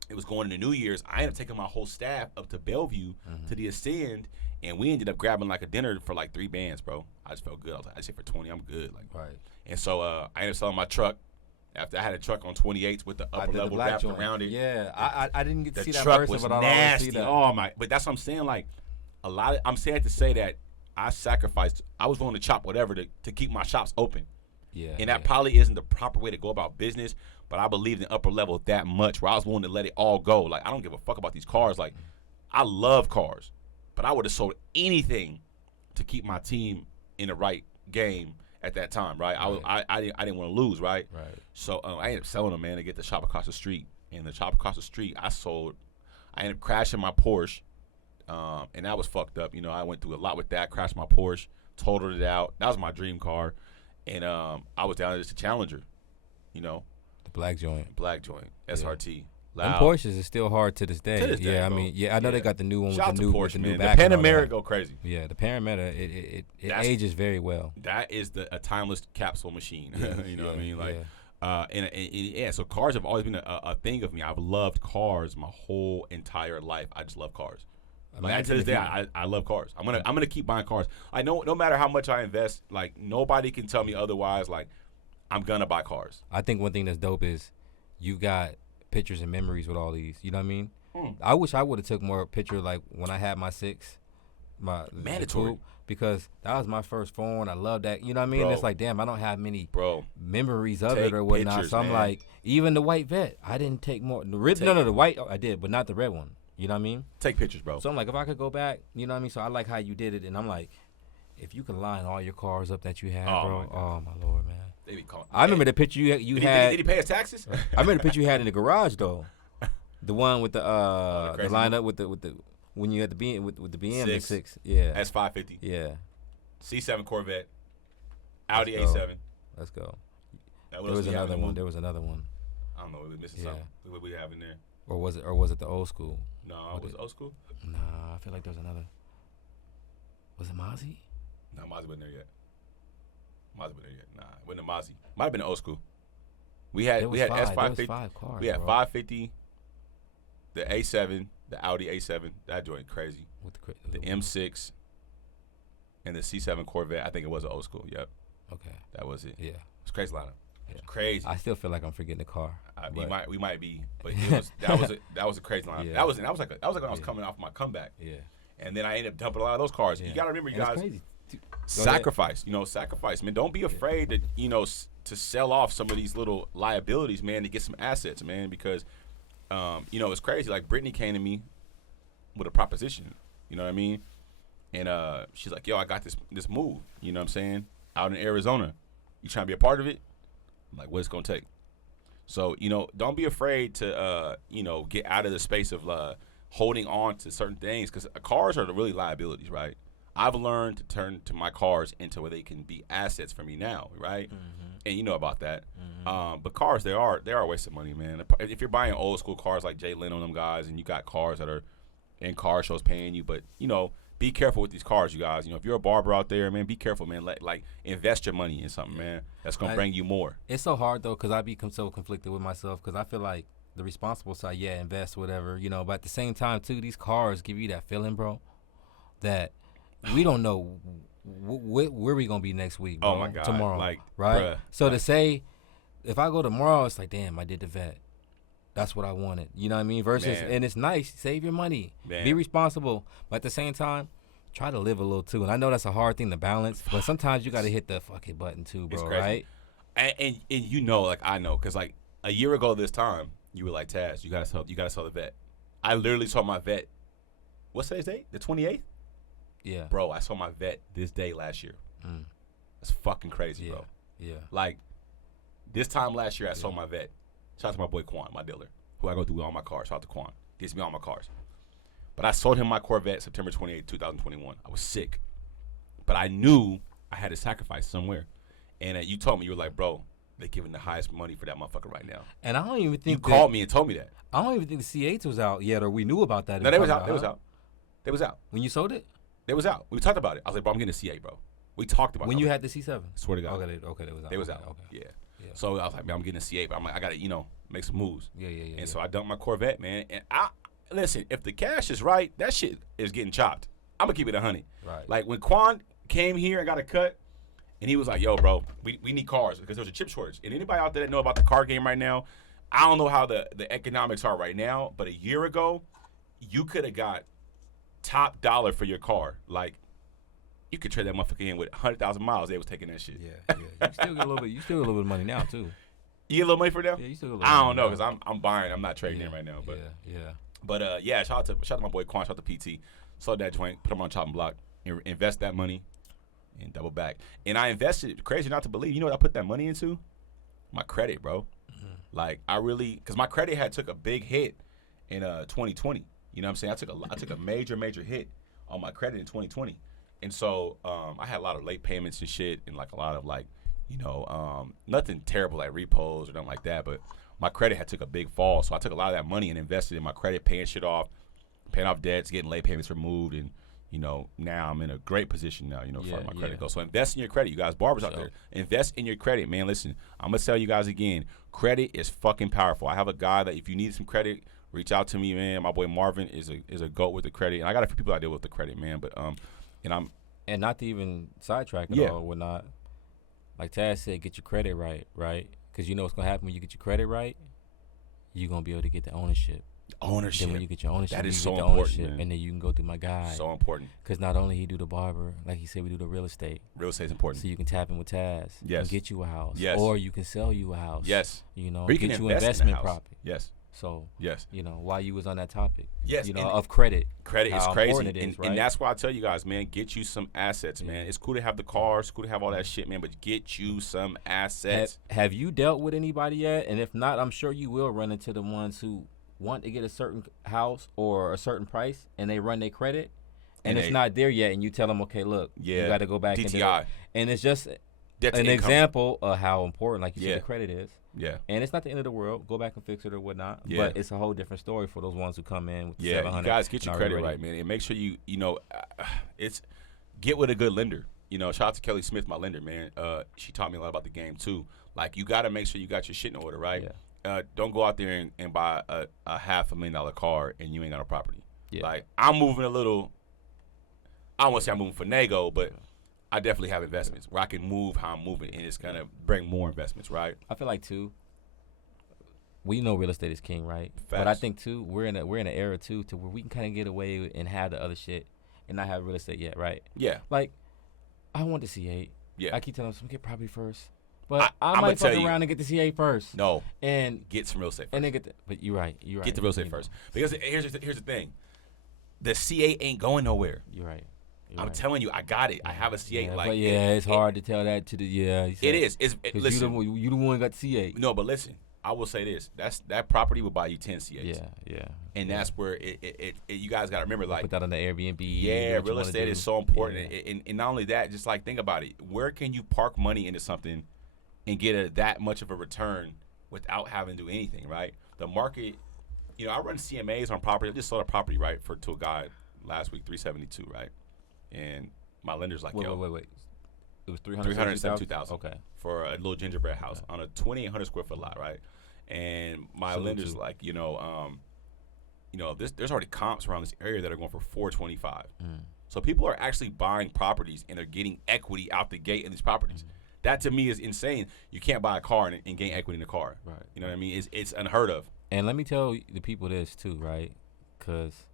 it was going into New Year's. I ended up taking my whole staff up to Bellevue to the Ascend, and we ended up grabbing like a dinner for like 3 bands, bro. I just felt good. I was like, I said for 20, I'm good. Like, Right. And so I ended up selling my truck after I had a truck on 28s with the upper level wrapped around it. Yeah, I didn't get to see that truck person, was but I nasty. always see that. Oh my! But that's what I'm saying. Like I'm saying to say that I sacrificed. I was willing to chop whatever to keep my shops open. Yeah, and that probably isn't the proper way to go about business. But I believed in upper level that much, where I was willing to let it all go. Like I don't give a fuck about these cars. Like I love cars, but I would have sold anything to keep my team in the right game at that time, right? I didn't want to lose, right? Right. So I ended up selling them, man, to get the shop across the street. And the shop across the street, I ended up crashing my Porsche, and that was fucked up. You know, I went through a lot with that. Crashed my Porsche, totaled it out. That was my dream car, and I was down there just a Challenger, you know, The black joint. SRT. Them Loud. Porsches is still hard to this day. To this day, yeah, bro. I mean, I know they got the new one Shout out with to the new Porsche, with the new man. back. The and all Panamera that. go crazy. Yeah, the Panamera it ages very well. That is a timeless capsule machine. You know what I mean? Like, yeah. and yeah. So cars have always been a thing of me. I've loved cars my whole entire life. I just love cars. Like to this day, I love cars. I'm gonna keep buying cars. I know no matter how much I invest, like nobody can tell me otherwise. Like I'm gonna buy cars. I think one thing that's dope is you got pictures and memories with all these. You know what I mean? I wish I would have took more picture like when I had my 6, my mandatory coupe, because that was my first phone. I love that. You know what I mean? Bro. It's like, damn, I don't have many memories of Take it or whatnot. pictures, So I'm man. like, even the white vet, I didn't take more. The white I did, but not the red one. You know what I mean? Take pictures, bro. So I'm like, if I could go back, you know what I mean? So I like how you did it, and I'm like, if you can line all your cars up that you had, bro. Oh my Lord, man. They be calling. I remember the picture you had. Did he pay his taxes? I remember the picture you had in the garage though. The one with the crazy lineup with the when you had the BM with the BM Six. 6. Yeah. S550. Yeah. C7 Corvette. Audi Let's go. A7. Let's go. That There was another one. There There was another one. I don't know. We were missing Yeah. something. What we have in there? Or was it the old school? No, was it old school? Nah, I feel like there was another. Was it Mozzie? No, Mozzie wasn't there yet. Nah, it wasn't a Mozzie. Might have been old school. We had There was S550. There was 5 cars. We had bro. 550, the A7, the Audi A7. That joint crazy. With The M6 and the C7 Corvette. I think it was an old school. Yep, Okay. that was it. Yeah. It's crazy lineup. Yeah. It's crazy. I still feel like I'm forgetting the car. We might be, but that was a crazy lineup. Yeah. That was like when I was coming off my comeback. Yeah. And then I ended up dumping a lot of those cars. Yeah. You got to remember, you And it's guys, crazy. sacrifice. You know, sacrifice, man. Don't be afraid to, to sell off some of these little liabilities, man, to get some assets, man. Because, it's crazy. Like Brittany came to me with a proposition. You know what I mean? And she's like, "Yo, I got this move. You know what I'm saying? Out in Arizona. You trying to be a part of it?" I'm like, "What it's gonna take?" So, don't be afraid to, get out of the space of holding on to certain things, because cars are really liabilities, right? I've learned to turn to my cars into where they can be assets for me now, right? Mm-hmm. And you know about that. Mm-hmm. But cars, they are a waste of money, man. If you're buying old school cars like Jay Leno and them guys, and you got cars that are in car shows paying you, but be careful with these cars, you guys. If you're a barber out there, man, be careful, man. Like invest your money in something, man. That's gonna bring you more. It's so hard though, because I become so conflicted with myself, because I feel like the responsible side, invest whatever, but at the same time too, these cars give you that feeling, bro, that we don't know where we gonna be next week, bro. Oh my God, tomorrow, like, right? Bruh, so to say, if I go tomorrow, it's like, damn, I did the vet. That's what I wanted. You know what I mean? Versus, Man. and it's nice. Save your money. Man. Be responsible. But at the same time, try to live a little too. And I know that's a hard thing to balance, but sometimes you got to hit the fuck it button too, bro. It's crazy. Right? And like I know, because like a year ago this time, you were like, Taz, you gotta sell the vet. I literally saw my vet. What's today's date? The 28th? Yeah. Bro, I saw my vet this day last year. That's fucking crazy, bro. Yeah. Like this time last year, I saw my vet. Shout out to my boy Quan, my dealer, who I go through with all my cars. Shout out to Quan. Gets me all my cars. But I sold him my Corvette September 28th, 2021. I was sick. But I knew I had to sacrifice somewhere. And you told me, you were like, bro, they're giving the highest money for that motherfucker right now. And I don't even think you called me and told me that. I don't even think the C8 was out yet, or we knew about that. No, they was out. They was out. They was out. When you sold it? They was out. We talked about it. I was like, bro, I'm getting a C8, bro. We talked about it. When you had the C7? Swear to God. Okay, they was out. They was out. Okay. Yeah. So I was like, man, I'm getting a C8, but I'm like, I got to, make some moves. Yeah. And so I dumped my Corvette, man. And listen, if the cash is right, that shit is getting chopped. I'm going to keep it 100. Right. Like when Quan came here and got a cut, And he was like, yo, bro, we need cars because there's a chip shortage. And anybody out there that know about the car game right now, I don't know how the economics are right now, but a year ago, you could have got top dollar for your car. Like, you could trade that motherfucker in with 100,000 miles. They was taking that shit. Yeah. You still get a little bit. You still get a little bit of money now too. You get a little money for them? Yeah, you still get a little I money don't know now. because I'm buying. I'm not trading in right now. But yeah. But yeah, shout out to my boy Quan. Shout out to PT. Sold that joint. Put him on chopping block. Invest that money and double back. And I invested. Crazy not to believe. You know what I put that money into? My credit, bro. Mm-hmm. Like I really, because my credit had took a big hit in 2020. You know what I'm saying? I took a major hit on my credit in 2020. And so I had a lot of late payments and shit, and like a lot of like, you know, nothing terrible like repos or nothing like that. But my credit had took a big fall, so I took a lot of that money and invested in my credit, paying shit off, paying off debts, getting late payments removed, and you know now I'm in a great position now. You know, as far as my credit goes. So invest in your credit, you guys. Barbers out there, invest in your credit, man. Listen, I'm gonna tell you guys again, credit is fucking powerful. I have a guy that if you need some credit, reach out to me, man. My boy Marvin is a goat with the credit, and I got a few people I deal with the credit, man. But and not to even sidetrack at all or whatnot. Like Taz said, get your credit right? Because you know what's gonna happen when you get your credit right. You're gonna be able to get the ownership. Then when you get your ownership, that is you so get the important, ownership, man. And then you can go through my guide. So important. Because not only he do the barber, like he said, we do the real estate. Real estate is important. So you can tap in with Taz. Yes. And get you a house. Yes. Or you can sell you a house. Yes. You know, or you can get you invest in investment a house. property. Yes. So, yes. You know, while you was on that topic, yes, you know, of credit. Credit is crazy. And right? that's why I tell you guys, man, get you some assets, man. It's cool to have the cars, cool to have all that shit, man, but get you some assets. Have you dealt with anybody yet? And if not, I'm sure you will run into the ones who want to get a certain house or a certain price, and they run their credit, and it's not there yet, and you tell them, okay, look, you got to go back DTI. And it's just an example of how important, like you said, the credit is. Yeah. And it's not the end of the world. Go back and fix it or whatnot. Yeah. But it's a whole different story for those ones who come in with the 700. You guys get your credit right, man. And make sure you know, it's get with a good lender. You know, shout out to Kelly Smith, my lender, man. She taught me a lot about the game, too. Like, you got to make sure you got your shit in order, right? Yeah. Don't go out there and buy a $500,000 car and you ain't got no property. Yeah. Like, I'm moving a little, I don't want to say I'm moving finagle, but I definitely have investments where I can move how I'm moving, and it's gonna bring more investments, right? I feel like too. We know real estate is king, right? Facts. But I think too, we're in an era too to where we can kind of get away with and have the other shit and not have real estate yet, right? Yeah. Like, I want the C8. Yeah. I keep telling them, get property first, but I might fuck around and get the C8 first. No. And get some real estate first. And then but you're right. Get the real estate first, because here's the thing, the C8 ain't going nowhere. You're right. I'm telling you, I got it. I have a C8. But it's hard to tell that to the It is. Listen, you the one got the C8. No, but listen, I will say this: that property will buy you 10 C8s. Yeah. And that's where it you guys got to remember, like, put that on the Airbnb. Yeah, real estate is so important, and not only that, just like think about it: where can you park money into something and get that much of a return without having to do anything, right? The market, you know, I run CMAs on property. I just sold a property, right, to a guy last week, 372, right. And my lender's like, wait. It was 372,000. Okay. For a little gingerbread house on a 2,800 square foot lot, right? And my lender's like, there's already comps around this area that are going for 425. So people are actually buying properties and they're getting equity out the gate in these properties. That to me is insane. You can't buy a car and gain equity in a car. Right. You know what I mean? It's unheard of. And let me tell the people this too, right? Because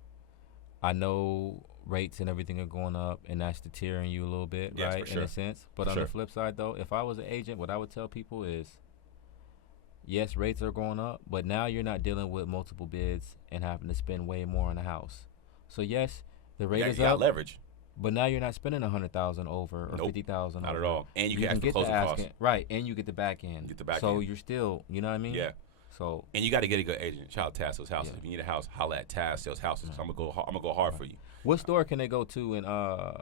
I know rates and everything are going up, and that's deterring you a little bit, right? In a sense. But on the flip side, though, if I was an agent, what I would tell people is, yes, rates are going up, but now you're not dealing with multiple bids and having to spend way more on a house. So yes, the rate is up, leverage, but now you're not spending $100,000 over or $50,000. Not at all. And you can ask for closing costs, right? And you get the back end. So you're still, you know what I mean? Yeah. So and you got to get a good agent. Shout out Taz Sales Houses. If you need a house, holla at Taz Sales Houses. I'm gonna go hard for you. What store can they go to and I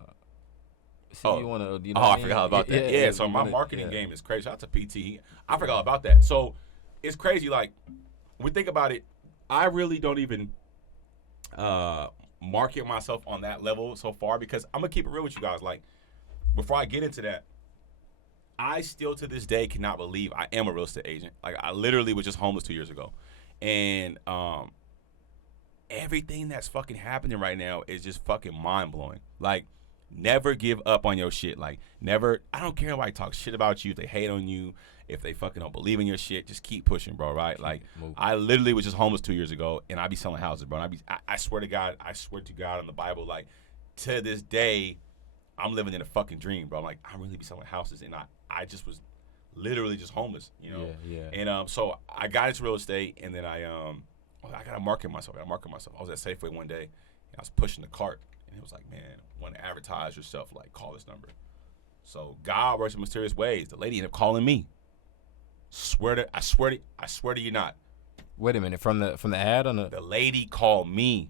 forgot about that. Yeah, so my marketing game is crazy. Shout out to PT. I forgot about that. So it's crazy. Like, when we think about it, I really don't even market myself on that level so far, because I'm gonna keep it real with you guys. Like, before I get into that, I still to this day cannot believe I am a real estate agent. Like, I literally was just homeless 2 years ago, and everything that's fucking happening right now is just fucking mind blowing. Like, Never give up on your shit. Like, never. I don't care if anybody talks shit about you, if they hate on you, if they fucking don't believe in your shit. Just keep pushing, bro. Right? Like, I literally was just homeless 2 years ago, and I be selling houses, bro. And I swear to God, on the Bible, like, to this day, I'm living in a fucking dream, bro. I'm like, I really be selling houses, and I just was literally just homeless, you know. Yeah. And so I got into real estate, and then I gotta market myself. I was at Safeway one day, and I was pushing the cart, and it was like, man, want to advertise yourself? Like, call this number. So God works in mysterious ways. The lady ended up calling me. I swear to you not. Wait a minute, from the ad on the lady called me.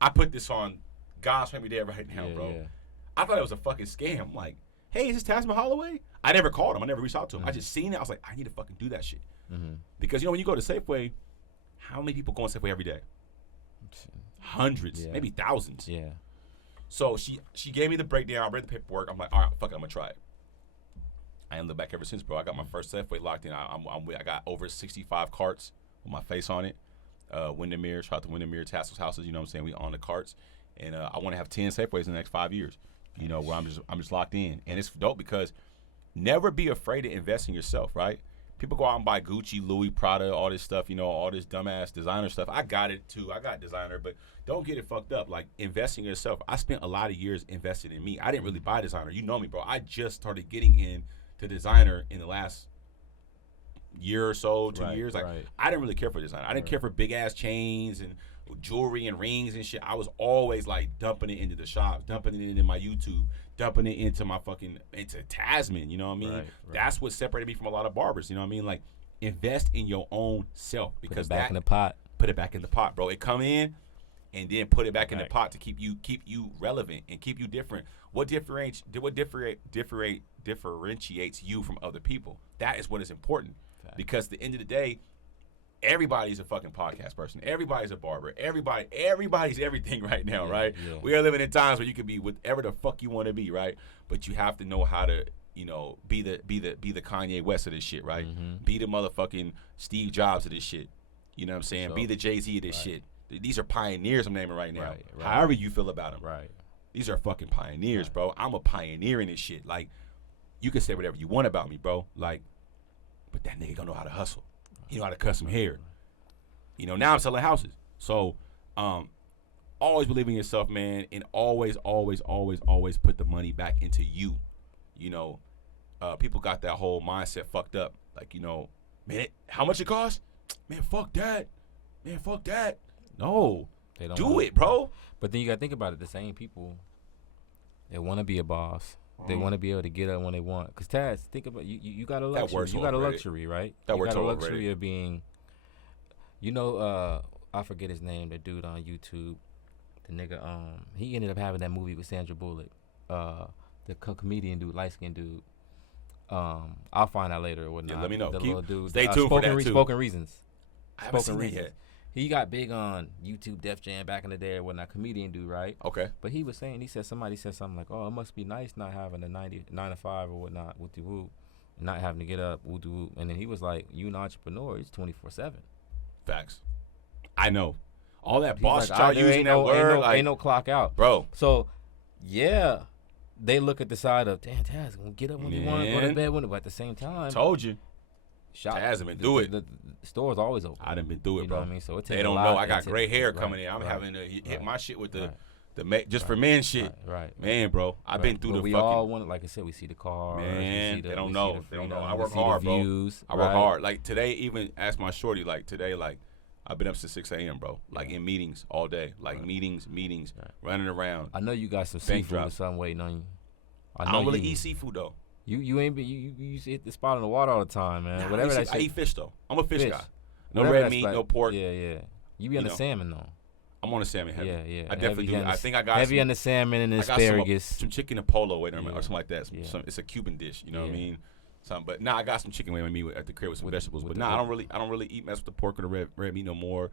I put this on God's Family Day right now, bro. Yeah. I thought it was a fucking scam. Like, hey, is this Tasman Holloway? I never called him. I never reached out to him. I just seen it. I was like, I need to fucking do that shit. Because, you know, when you go to Safeway, how many people go on Safeway every day? Hundreds, maybe thousands. Yeah. So she gave me the breakdown. I read the paperwork. I'm like, all right, fuck it, I'm gonna try it. I ain't looked back ever since, bro. I got my first Safeway locked in. I got over 65 carts with my face on it. Windermere, shout out to Windermere, Tassel's houses. You know what I'm saying? We on the carts, and I want to have 10 Safeways in the next 5 years. You know, where I'm just locked in, and it's dope because never be afraid to invest in yourself, right? People go out and buy Gucci, Louis, Prada, all this stuff, you know, all this dumbass designer stuff. I got it too. I got designer, but don't get it fucked up. Like, invest in yourself. I spent a lot of years investing in me. I didn't really buy designer. You know me, bro. I just started getting into designer in the last year or so, 2 years. Like, I didn't really care for designer. I didn't care for big ass chains and jewelry and rings and shit. I was always like dumping it into the shop, dumping it into my YouTube, dumping it into my into Tasman, you know what I mean? That's what separated me from a lot of barbers, you know what I mean? Like, invest in your own self, because put it back in the pot. Put it back in the pot, bro. It come in and then put it back in the pot to keep you relevant and keep you different. What differentiates you from other people? That is what is important. Because at the end of the day, everybody's a fucking podcast person. Everybody's a barber. Everybody's everything right now, right? Yeah. We are living in times where you can be whatever the fuck you want to be, right? But you have to know how to, you know, be the Kanye West of this shit, right? Be the motherfucking Steve Jobs of this shit. You know what I'm saying? Be the Jay-Z of this shit. These are pioneers I'm naming right now. However you feel about them. Right. These are fucking pioneers, bro. I'm a pioneer in this shit. Like, you can say whatever you want about me, bro. Like, but that nigga gonna know how to hustle. He know how to cut some hair. You know, now I'm selling houses. So, always believe in yourself, man, and always put the money back into you. You know, people got that whole mindset fucked up. Like, you know, man, how much it costs? Man, fuck that. No, they don't do it, bro. But then you gotta think about it. The same people, they want to be a boss. They want to be able to get up when they want. Cause Taz, think about you got a luxury. You got a luxury, right? You got a luxury of being. You know, I forget his name. The dude on YouTube, the nigga. He ended up having that movie with Sandra Bullock. The comedian dude, light skinned dude. I'll find out later or whatnot. Yeah, let me know. The little dude. Stay tuned for that too. Spoken Reasons. I haven't seen it yet. He got big on YouTube, Def Jam back in the day or whatnot. Comedian dude, right? Okay. But he was saying, somebody said something like, "Oh, it must be nice not having a 9 to 5 or whatnot, woo woo, not having to get up, woo woo." And then he was like, "You an entrepreneur? It's 24/7." Facts. I know. All that He's boss like, y'all using that word, ain't no clock out, bro. So, yeah, they look at the side of, damn, Taz, gonna get up when you want, go to bed when, but at the same time, told you. Tasman, do it. The store's always open. I done been through it, you bro. know what I mean? So they don't know I got gray hair coming in. I'm having to hit my shit with the just for men shit. Man, bro, I've been through the we fucking. all want, like I said, we see the cars. Man, they don't know. They don't know. I work hard, bro. I work hard. Like today, even ask my shorty. Like today, like I've been up since 6 a.m., bro. Like in meetings all day. Like meetings, running around. I know you got some seafood or something waiting on you. I don't really eat seafood though. You ain't you used to hit the spot in the water all the time, man. Nah, whatever I eat fish though. I'm a fish guy. No whatever red meat, no pork. Yeah. You be on the salmon though. I'm on the salmon heavy. Yeah. I definitely do. I think I got heavy on the salmon and asparagus. Some chicken and polo or something like that. It's a Cuban dish. You know what I mean? But I got some chicken with me at the crib with some vegetables. But I don't really mess with the pork or the red meat no more.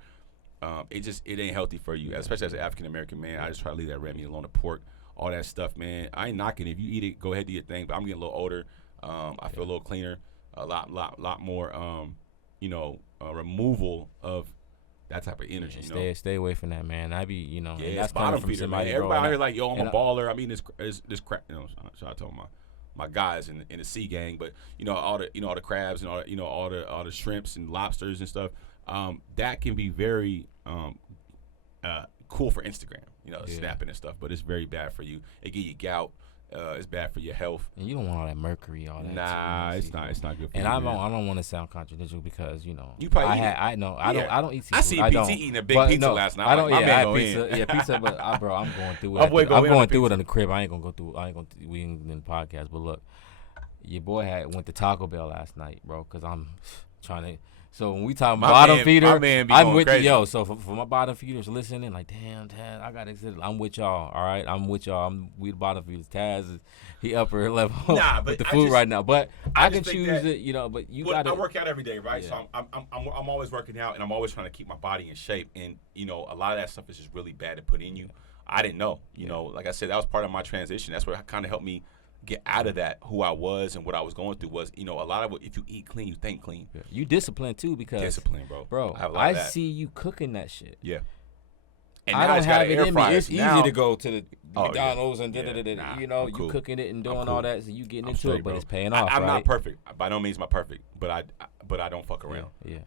It ain't healthy for you, especially as an African American man. I just try to leave that red meat alone. The pork, all that stuff, man. I ain't knocking it. If you eat it, go ahead do your thing. But I'm getting a little older. I feel a little cleaner, a lot more, removal of that type of energy. Stay away from that, man. I be, Yeah, and it's that's bottom coming from feeder, man. somebody, Everybody out here bro, like, yo, I'm a baller. I mean, this crap. Shout out to my guys in the sea gang, but all the crabs and all the shrimps and lobsters and stuff. That can be very cool for Instagram, snapping and stuff, but it's very bad for you. It give you gout. It's bad for your health. And you don't want all that mercury, all that. Nah, it's not good for and you. I don't want to sound contradictory because you probably I don't eat seafood. I seen PT eating a big pizza last night. I don't. I had pizza. But bro, I'm going through it. I'm going through it in the crib. I ain't gonna go through. We ain't in the podcast. But look, your boy went to Taco Bell last night, bro. Because I'm trying to. So when we talk bottom feeder, I'm with you. Yo, so for my bottom feeders listening, like, damn, Taz, I got excited. I'm with y'all, all right? I'm with y'all. We the bottom feeders. Taz, he upper level with the food right now. But I can choose it, but you got to. I work out every day, right? Yeah. So I'm always working out, and I'm always trying to keep my body in shape. And, a lot of that stuff is just really bad to put in you. I didn't know. Like I said, that was part of my transition. That's what kind of helped me get out of that. Who I was and what I was going through was, a lot of it, if you eat clean, you think clean. Yeah. You disciplined too because discipline, bro. I see you cooking that shit. Yeah. And I don't have it in me. It's easy to go to the McDonald's and you cooking it and doing all that, so you getting into it, but it's paying off. I'm not perfect. By no means am I perfect, but I don't fuck around. Yeah.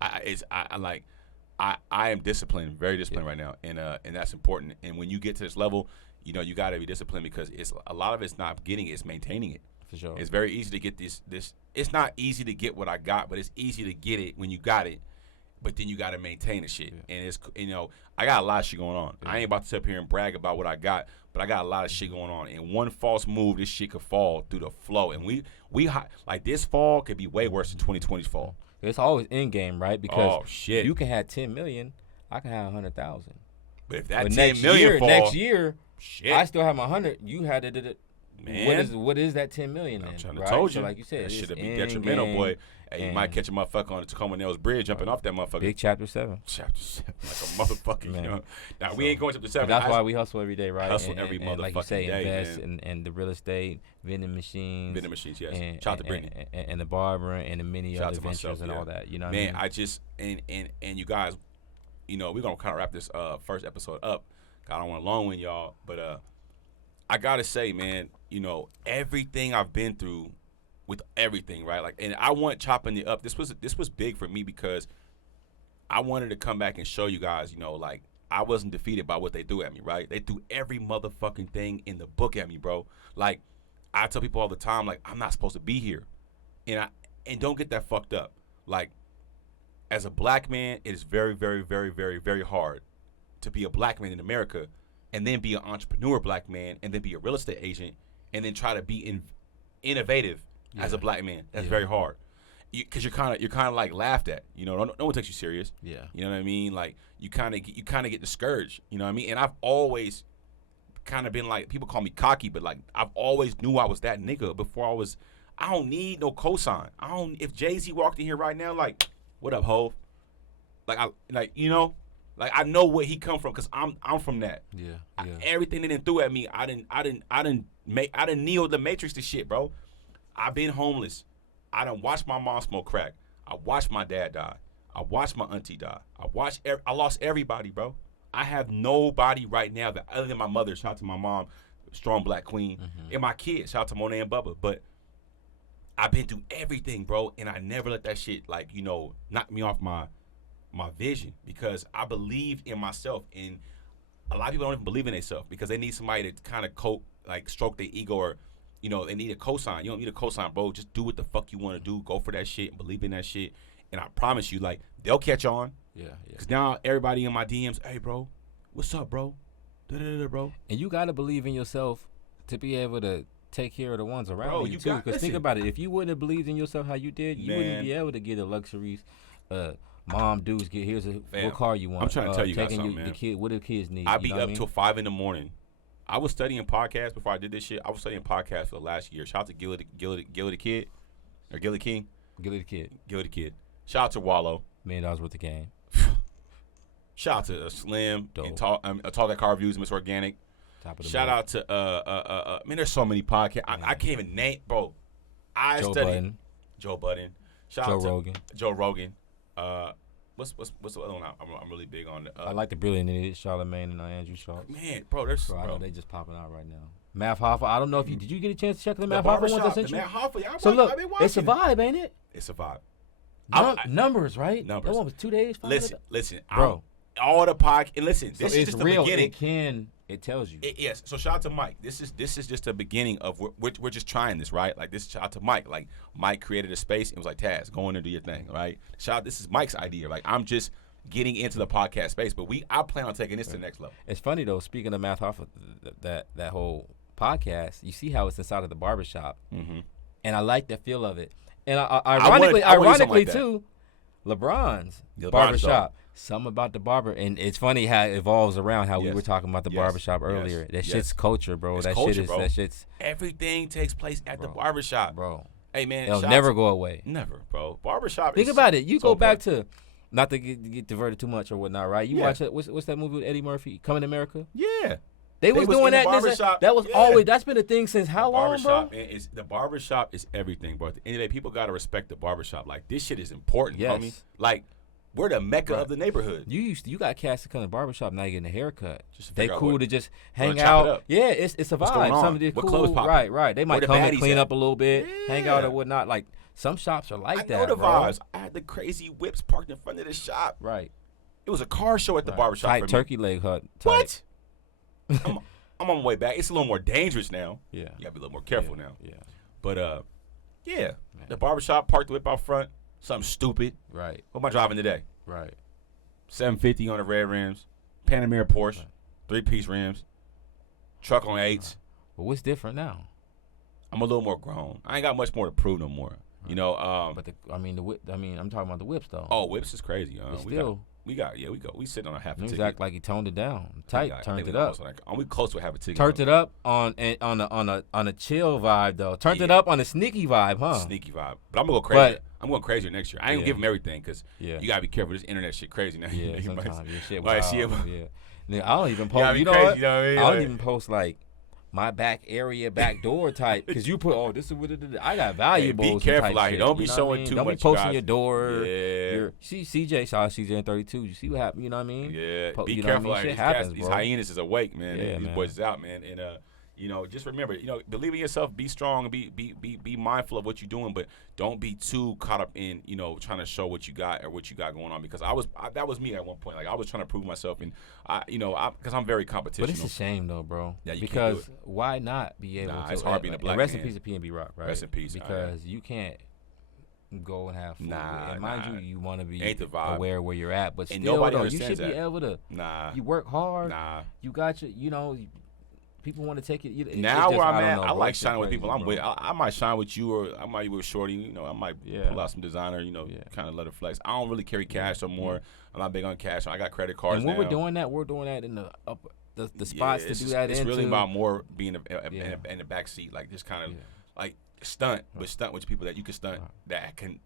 I am disciplined, very disciplined right now, and that's important. And when you get to this level, you got to be disciplined because it's a lot of it's not getting it, it's maintaining it. For sure. It's very easy to get this. It's not easy to get what I got, but it's easy to get it when you got it. But then you got to maintain the shit, and it's I got a lot of shit going on. I ain't about to sit up here and brag about what I got, but I got a lot of shit going on. And one false move, this shit could fall through the flow. And we like this fall could be way worse than 2020's fall. It's always in game, right? Because you can have 10 million, I can have 100,000. But if that 10 million fall next year. Shit. I still have my 100. You had it. Man. What is that 10 million? I'm trying to right? told you. So like you said, that shit'll be detrimental, boy. Hey, you might catch a motherfucker on the Tacoma Nails Bridge jumping off that motherfucker. Big chapter 7. Chapter 7, like a motherfucker. Now we ain't going to chapter 7. That's why we hustle every day, right? Hustle every motherfucking like you say, day, invest in the real estate, vending machines. Vending machines, yes. Shout out to Brittany. And the barbering and the many other ventures and all that. You know what I mean? I just and you guys, we're gonna kind of wrap this first episode up. I don't want to long with y'all, but I gotta say, man, everything I've been through with everything, right? Like, and I want Choppin It Up. This was big for me because I wanted to come back and show you guys, like I wasn't defeated by what they threw at me, right? They threw every motherfucking thing in the book at me, bro. Like, I tell people all the time, like, I'm not supposed to be here, and don't get that fucked up. Like, as a black man, it is very, very, very, very, very hard to be a black man in America and then be an entrepreneur black man and then be a real estate agent and then try to be innovative as a black man. That's very hard because you're kind of like laughed at. No one takes you serious. Yeah. You know what I mean? Like you kind of get discouraged. You know what I mean? And I've always kind of been like, people call me cocky, but like I've always knew I was that nigga before I don't need no cosign. If Jay-Z walked in here right now, like, what up, Hov? Like I know where he come from because I'm from that. Yeah. Everything they done threw at me, I didn't kneel the matrix to shit, bro. I've been homeless. I done watched my mom smoke crack. I watched my dad die. I watched my auntie die. I lost everybody, bro. I have nobody right now that other than my mother. Shout out to my mom, strong black queen, and my kids. Shout out to Monet and Bubba. But I've been through everything, bro, and I never let that shit knock me off my vision because I believed in myself. And a lot of people don't even believe in themselves because they need somebody to kind of stroke their ego or they need a cosign. You don't need a cosign, bro. Just do what the fuck you want to do. Go for that shit and believe in that shit. And I promise you, like, they'll catch on. Yeah. Because now everybody in my DMs, hey, bro, what's up, bro? Da-da-da-da, bro. And you got to believe in yourself to be able to take care of the ones around you, too. Because think about it. If you wouldn't have believed in yourself how you did, you wouldn't be able to get the luxuries. Mom, dudes, here's what car you want. I'm trying to tell you guys something, man. The kid, what do kids need? I be up till 5 in the morning. I was studying podcasts before I did this shit. I was studying podcasts for the last year. Shout out to Gilly the Kid. Or Gilly King. Gilly the Kid. Gilly the Kid. Shout out to Wallow. $1 million worth of game. Shout out to Slim. Dope. And Talk That Car Reviews, Miss Organic. Top of the Shout out to man, there's so many podcasts. I can't even name, bro. Joe Budden. Joe Budden. Shout Joe out to Rogan. Joe Rogan. what's the other one I'm really big on? I like the Brilliant Idiot, Charlamagne and Andrew Schultz. Man, bro, there's I know they just popping out right now. Math Hoffa. I don't know if you did. You get a chance to check the Math Hoffa ones I sent you? Math Hoffa, So look, it's a vibe, ain't it? It's a vibe. Numbers, right? Numbers. That one was 2 days. Listen, bro. All the podcast. And listen, So this is just the real. beginning. It tells you. Yes. So shout out to Mike. This is just the beginning of we're just trying this, right? Like this. Shout out to Mike. Like Mike created a space and was like, Taz, go in and do your thing, right? Shout out. This is Mike's idea. Like I'm just getting into the podcast space, but I plan on taking this to the next level. It's funny though. Speaking of Math Hoffa, that whole podcast, you see how it's inside of the barbershop, and I like the feel of it. And ironically too, LeBron's barbershop. Something about the barber, and it's funny how it evolves around how we were talking about the barbershop earlier. That shit's culture, bro. It's that culture, shit is bro. That shit's everything takes place at the barbershop, bro. Hey man, it'll never go away. Never, bro. Barbershop. Think about it. You go back to, not to get diverted too much or whatnot, right? You watch it. What's that movie with Eddie Murphy, Coming to America? Yeah. They was doing that. That was always. That's been a thing since how long, bro? The barbershop is everything, bro. At the end of the day, people gotta respect the barbershop. Like this shit is important, homie. Like we're the mecca of the neighborhood. You got cats that come to the barbershop now getting a haircut. Just they cool to just hang out. Yeah, it's a vibe. Somebody what cool. Clothes popping? Right. They might come and clean up a little bit, hang out or whatnot. Like some shops are like that. I know the vibes. I had the crazy whips parked in front of the shop. Right. It was a car show at the barbershop. Tight turkey leg hut. What? I'm on my way back. It's a little more dangerous now. Yeah. You gotta be a little more careful now. Yeah. But the barbershop, parked the whip out front. Something stupid. Right. What am I driving today? Right. 750 on the red rims, Panamera Porsche, 3-piece rims, truck on 8s. But what's different now? I'm a little more grown. I ain't got much more to prove no more. Right. You know. But I'm talking about the whips though. Oh, whips is crazy. We sitting on a half a ticket. Act like he toned it down. Tight, turned it up. We close to a half a ticket. Turned it up on a chill vibe though. Turned it up on a sneaky vibe, huh? Sneaky vibe. But I'm gonna go crazy. I'm going crazier next year. I ain't gonna give him everything because you gotta be careful. This internet shit crazy now. Yeah, sometimes your shit wild. Yeah. I don't even post. You know what? I don't even post like my back area, back door type, because you put this is what it is. I got valuables. Hey, be careful out here. Don't be showing too much. Don't be posting your door. Yeah. See CJ, shout out CJ in 32. You see what happened? You know what I mean? Yeah. Be careful out here. These hyenas is awake, man. These boys is out, man. And just remember, believe in yourself, be strong, be mindful of what you're doing, but don't be too caught up in, trying to show what you got or what you got going on. Because that was me at one point. Like I was trying to prove myself, and because I'm very competitional. But it's a shame though, bro. Yeah, because why not be able to? It's hard being a black man. Rest in peace to PNB Rock, right? Rest in peace. Because you can't go and have food. And mind you want to be aware where you're at, but and still, nobody you should be able to. You work hard. You got your, people want to take it. Now where I'm at, I like shining with people I'm with. I might shine with you, or I might be with Shorty. I might pull out some designer. Kind of let her flex. I don't really carry cash no more. I'm not big on cash. I got credit cards. And when we're doing that in the upper, the spots to do that. It's really about more being in the back seat, like just kind of like stunt, but stunt with people that you can stunt that can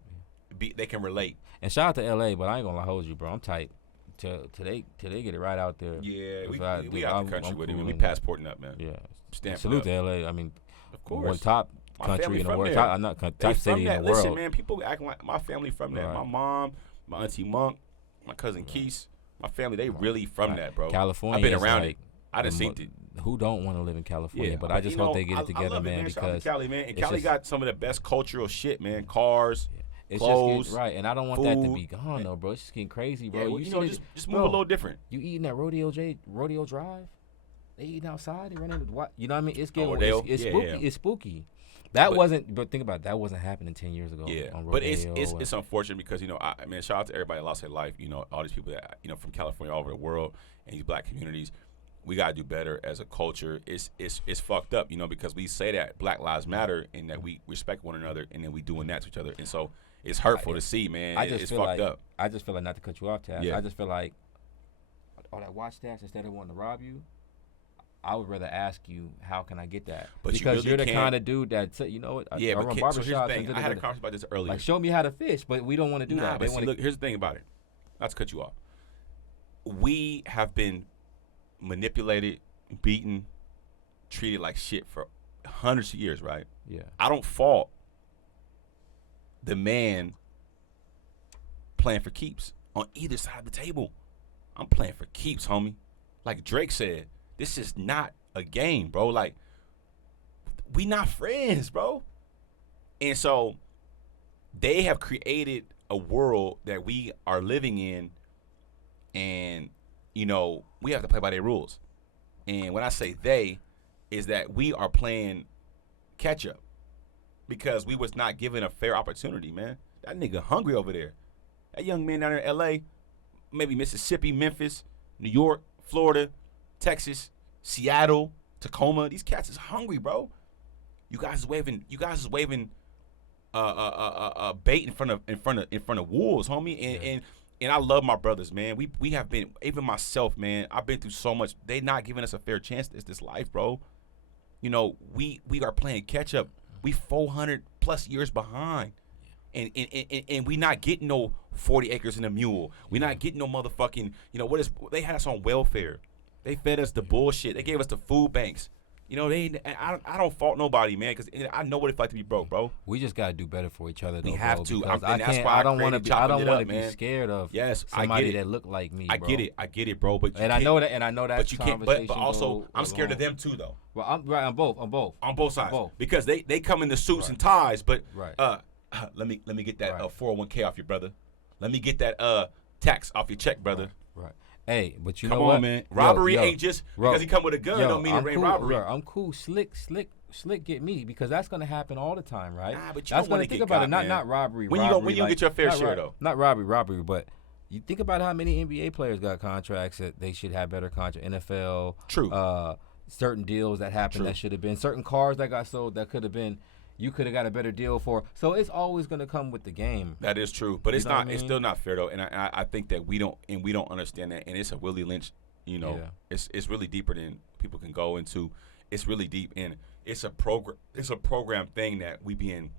be. They can relate. And shout out to LA, but I ain't gonna hold you, bro. I'm tight. Till they get it right out there. Yeah, we out the country with it. We passporting up, man. Yeah, salute to LA. I mean, of course, one top country in the world. Top city in the world. Listen, man, people acting like my family from there. My mom, my auntie Monk, my cousin Keese, my family. They really from that, bro. California. I've been around it. I done seen it. Who don't want to live in California? But I just hope they get it together, man. Because Cali, man, and Cali got some of the best cultural shit, man. Cars. It's clothes, just and I don't want that to be gone though, bro. It's just getting crazy, bro. Yeah, just move a little different. You eating that Rodeo Drive? They eating outside. They running what? You know what I mean? It's getting it's spooky. Yeah. It's spooky. But think about it, that wasn't happening 10 years ago. Yeah, but it's unfortunate because shout out to everybody that lost their life. All these people that from California all over the world and these black communities. We gotta do better as a culture. It's fucked up, because we say that Black Lives Matter and that we respect one another, and then we doing that to each other, and so. It's hurtful to see, man. It's fucked up. I just feel like, not to cut you off, Taz. Yeah. I just feel like all that watch stats, instead of wanting to rob you, I would rather ask you, how can I get that? But because you're the kind of dude that, I run BarberShop. So I had a conversation about this earlier. Like, show me how to fish, but we don't want to do that. But look, here's the thing about it. Not to cut you off. We have been manipulated, beaten, treated like shit for hundreds of years, right? Yeah. I don't fault the man playing for keeps. on either side of the table. I'm playing for keeps, homie. Like Drake said, this is not a game, bro. Like, we not friends, bro. And so they have created a world that we are living in, and, you know, we have to play by their rules. And when I say they, is that we are playing catch up because we was not given a fair opportunity, man. That nigga hungry over there. That young man down there in L.A., maybe Mississippi, Memphis, New York, Florida, Texas, Seattle, Tacoma. These cats is hungry, bro. You guys is waving bait in front of wolves, homie. And I love my brothers, man. We have been, even myself, man. I've been through so much. They not giving us a fair chance. It's this life, bro. You know, we are playing catch up. We 400 plus years behind. And we not getting no 40 acres and a mule. We not getting no motherfucking, you know, they had us on welfare. They fed us the bullshit. They gave us the food banks. You know, I don't fault nobody, man, because I know what it's like to be broke, bro. We just gotta do better for each other. Though, we have to. I don't want to be scared of somebody that look like me. I get it, bro. But I know that. But you can't. But also, I'm scared of them too, though. Well, I'm right on both sides. Because they come in the suits and ties. But right. Let me get that 401k off your brother. Let me get that tax off your check, brother. Right. Hey, but you come know on, what? man. Robbery ain't just because he come with a gun. Don't mean it ain't robbery. I'm cool. Slick get me because that's gonna happen all the time, right? Nah, but you that's don't want to get caught, man. Not robbery. When you get your fair share though. Not robbery, but you think about how many NBA players got contracts that they should have better contracts. NFL. True. Certain deals that happened that should have been certain cars that got sold that could have been. You could have got a better deal for. So it's always going to come with the game. That is true, but it's not. I mean? It's still not fair though, and I think that we don't understand that, and it's a Willie Lynch. You know, it's really deeper than people can go into. It's really deep, and it's a program. It's a program thing that we be in.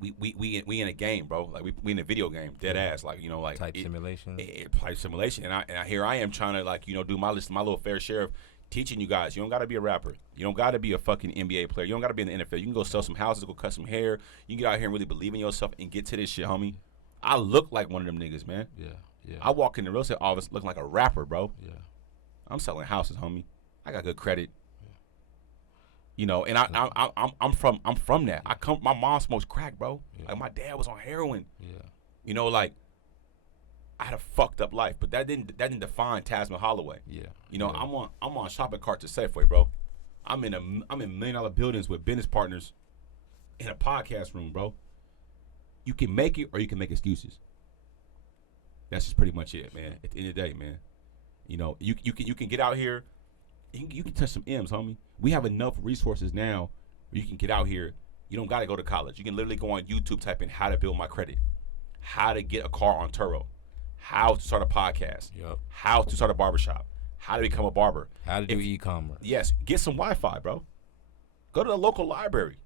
We in a game, bro. Like we in a video game, dead ass. Like, you know, like type simulation. Type simulation, and here I am trying to, like, you know, do my little fair share of teaching you guys. You don't got to be a rapper. You don't got to be a fucking NBA player. You don't got to be in the NFL. You can go sell some houses, go cut some hair. You can get out here and really believe in yourself and get to this shit, homie. I look like one of them niggas, man. Yeah. I walk in the real estate office looking like a rapper, bro. Yeah. I'm selling houses, homie. I got good credit. Yeah. You know, and I'm from that. My mom smokes crack, bro. Yeah. Like, my dad was on heroin. Yeah. You know, like, I had a fucked up life, but that didn't define Tasman Holloway. Yeah. You know, I'm on shopping carts at Safeway, bro. I'm in $1 million buildings with business partners in a podcast room, bro. You can make it or you can make excuses. That's just pretty much it, man. At the end of the day, man. You know, you can get out here, you can touch some M's, homie. We have enough resources now where you can get out here. You don't got to go to college. You can literally go on YouTube, type in how to build my credit, how to get a car on Turo, how to start a podcast, how to start a barbershop, how to become a barber, how to do e-commerce. Yes, get some Wi-Fi, bro. Go to the local library.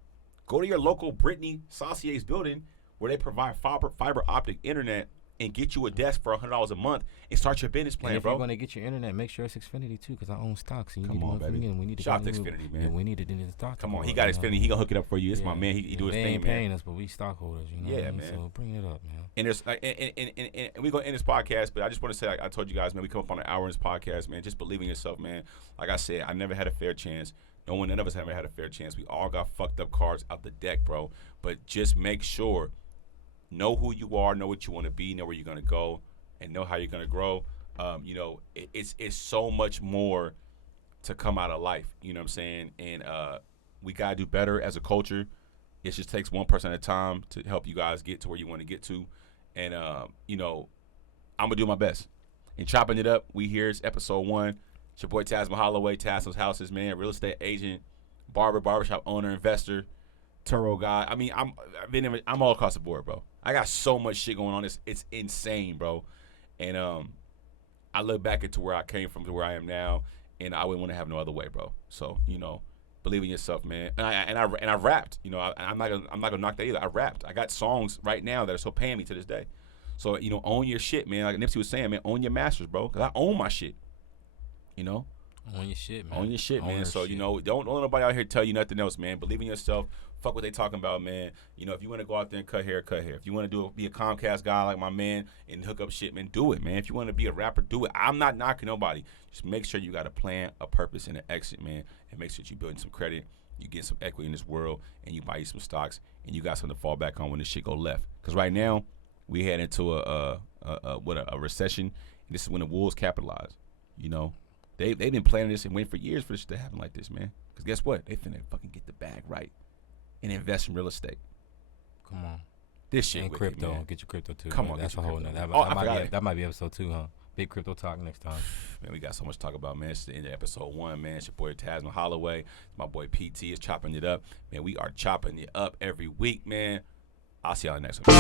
Go to your local Brittany Saucier's building where they provide fiber optic internet and get you a desk for $100 a month and start your business plan, and if bro. You're going to get your internet, make sure it's Xfinity too, because I own stocks. And Come on, baby. We need to shout out to Xfinity, man. We need to do the stock. Come on, he got Xfinity. He gonna hook it up for you. It's my man. He do his thing, man. They ain't paying us, but we stockholders, you know. Yeah, man. So bring it up, man. And there's and we're gonna end this podcast, but I just want to say, like I told you guys, man, we come up on an hour in this podcast, man. Just believe in yourself, man. Like I said, I never had a fair chance. None of us ever had a fair chance. We all got fucked up cards out the deck, bro. But just make sure, know who you are, know what you want to be, know where you're gonna go, and know how you're gonna grow. You know, it's so much more to come out of life. You know what I'm saying? And we gotta do better as a culture. It just takes one person at a time to help you guys get to where you want to get to. And you know, I'm gonna do my best. And Chopping It Up, we here is episode 1. It's your boy Tasman Holloway, Tasman's Houses, man, real estate agent, barbershop owner, investor, Turo guy. I mean, I'm all across the board, bro. I got so much shit going on. It's insane, bro. And I look back into where I came from to where I am now, and I wouldn't want to have no other way, bro. So, you know, believe in yourself, man. And I rapped. You know, I'm not gonna knock that either. I rapped. I got songs right now that are still paying me to this day. So, you know, own your shit, man. Like Nipsey was saying, man, own your masters, bro. Cause I own my shit. You know, Own your shit, man. Own your shit, Own man. your So, shit. you know, don't let nobody out here tell you nothing else, man. Believe in yourself. Fuck what they talking about, man. You know, if you want to go out there and cut hair, cut hair. If you want to be a Comcast guy like my man and hook up shit, man, do it, man. If you want to be a rapper, do it. I'm not knocking nobody. Just make sure you got a plan, a purpose, and an exit, man. And make sure that you're building some credit, you get some equity in this world, and you buy you some stocks, and you got something to fall back on when this shit go left. Because right now, we head into a recession, and this is when the wolves capitalize. You know, they've been planning this and waiting for years for this shit to happen like this, man. Because guess what? They finna fucking get the bag right and invest in real estate. Come on. This shit And wicked, crypto. man. Get your crypto too. Come man. on, That's get a your whole crypto. nother. That might be episode 2, huh? Big crypto talk next time. Man, we got so much to talk about, man. It's the end of episode 1, man. It's your boy Tasman Holloway. It's my boy PT is chopping it up. Man, we are chopping it up every week, man. I'll see y'all next one.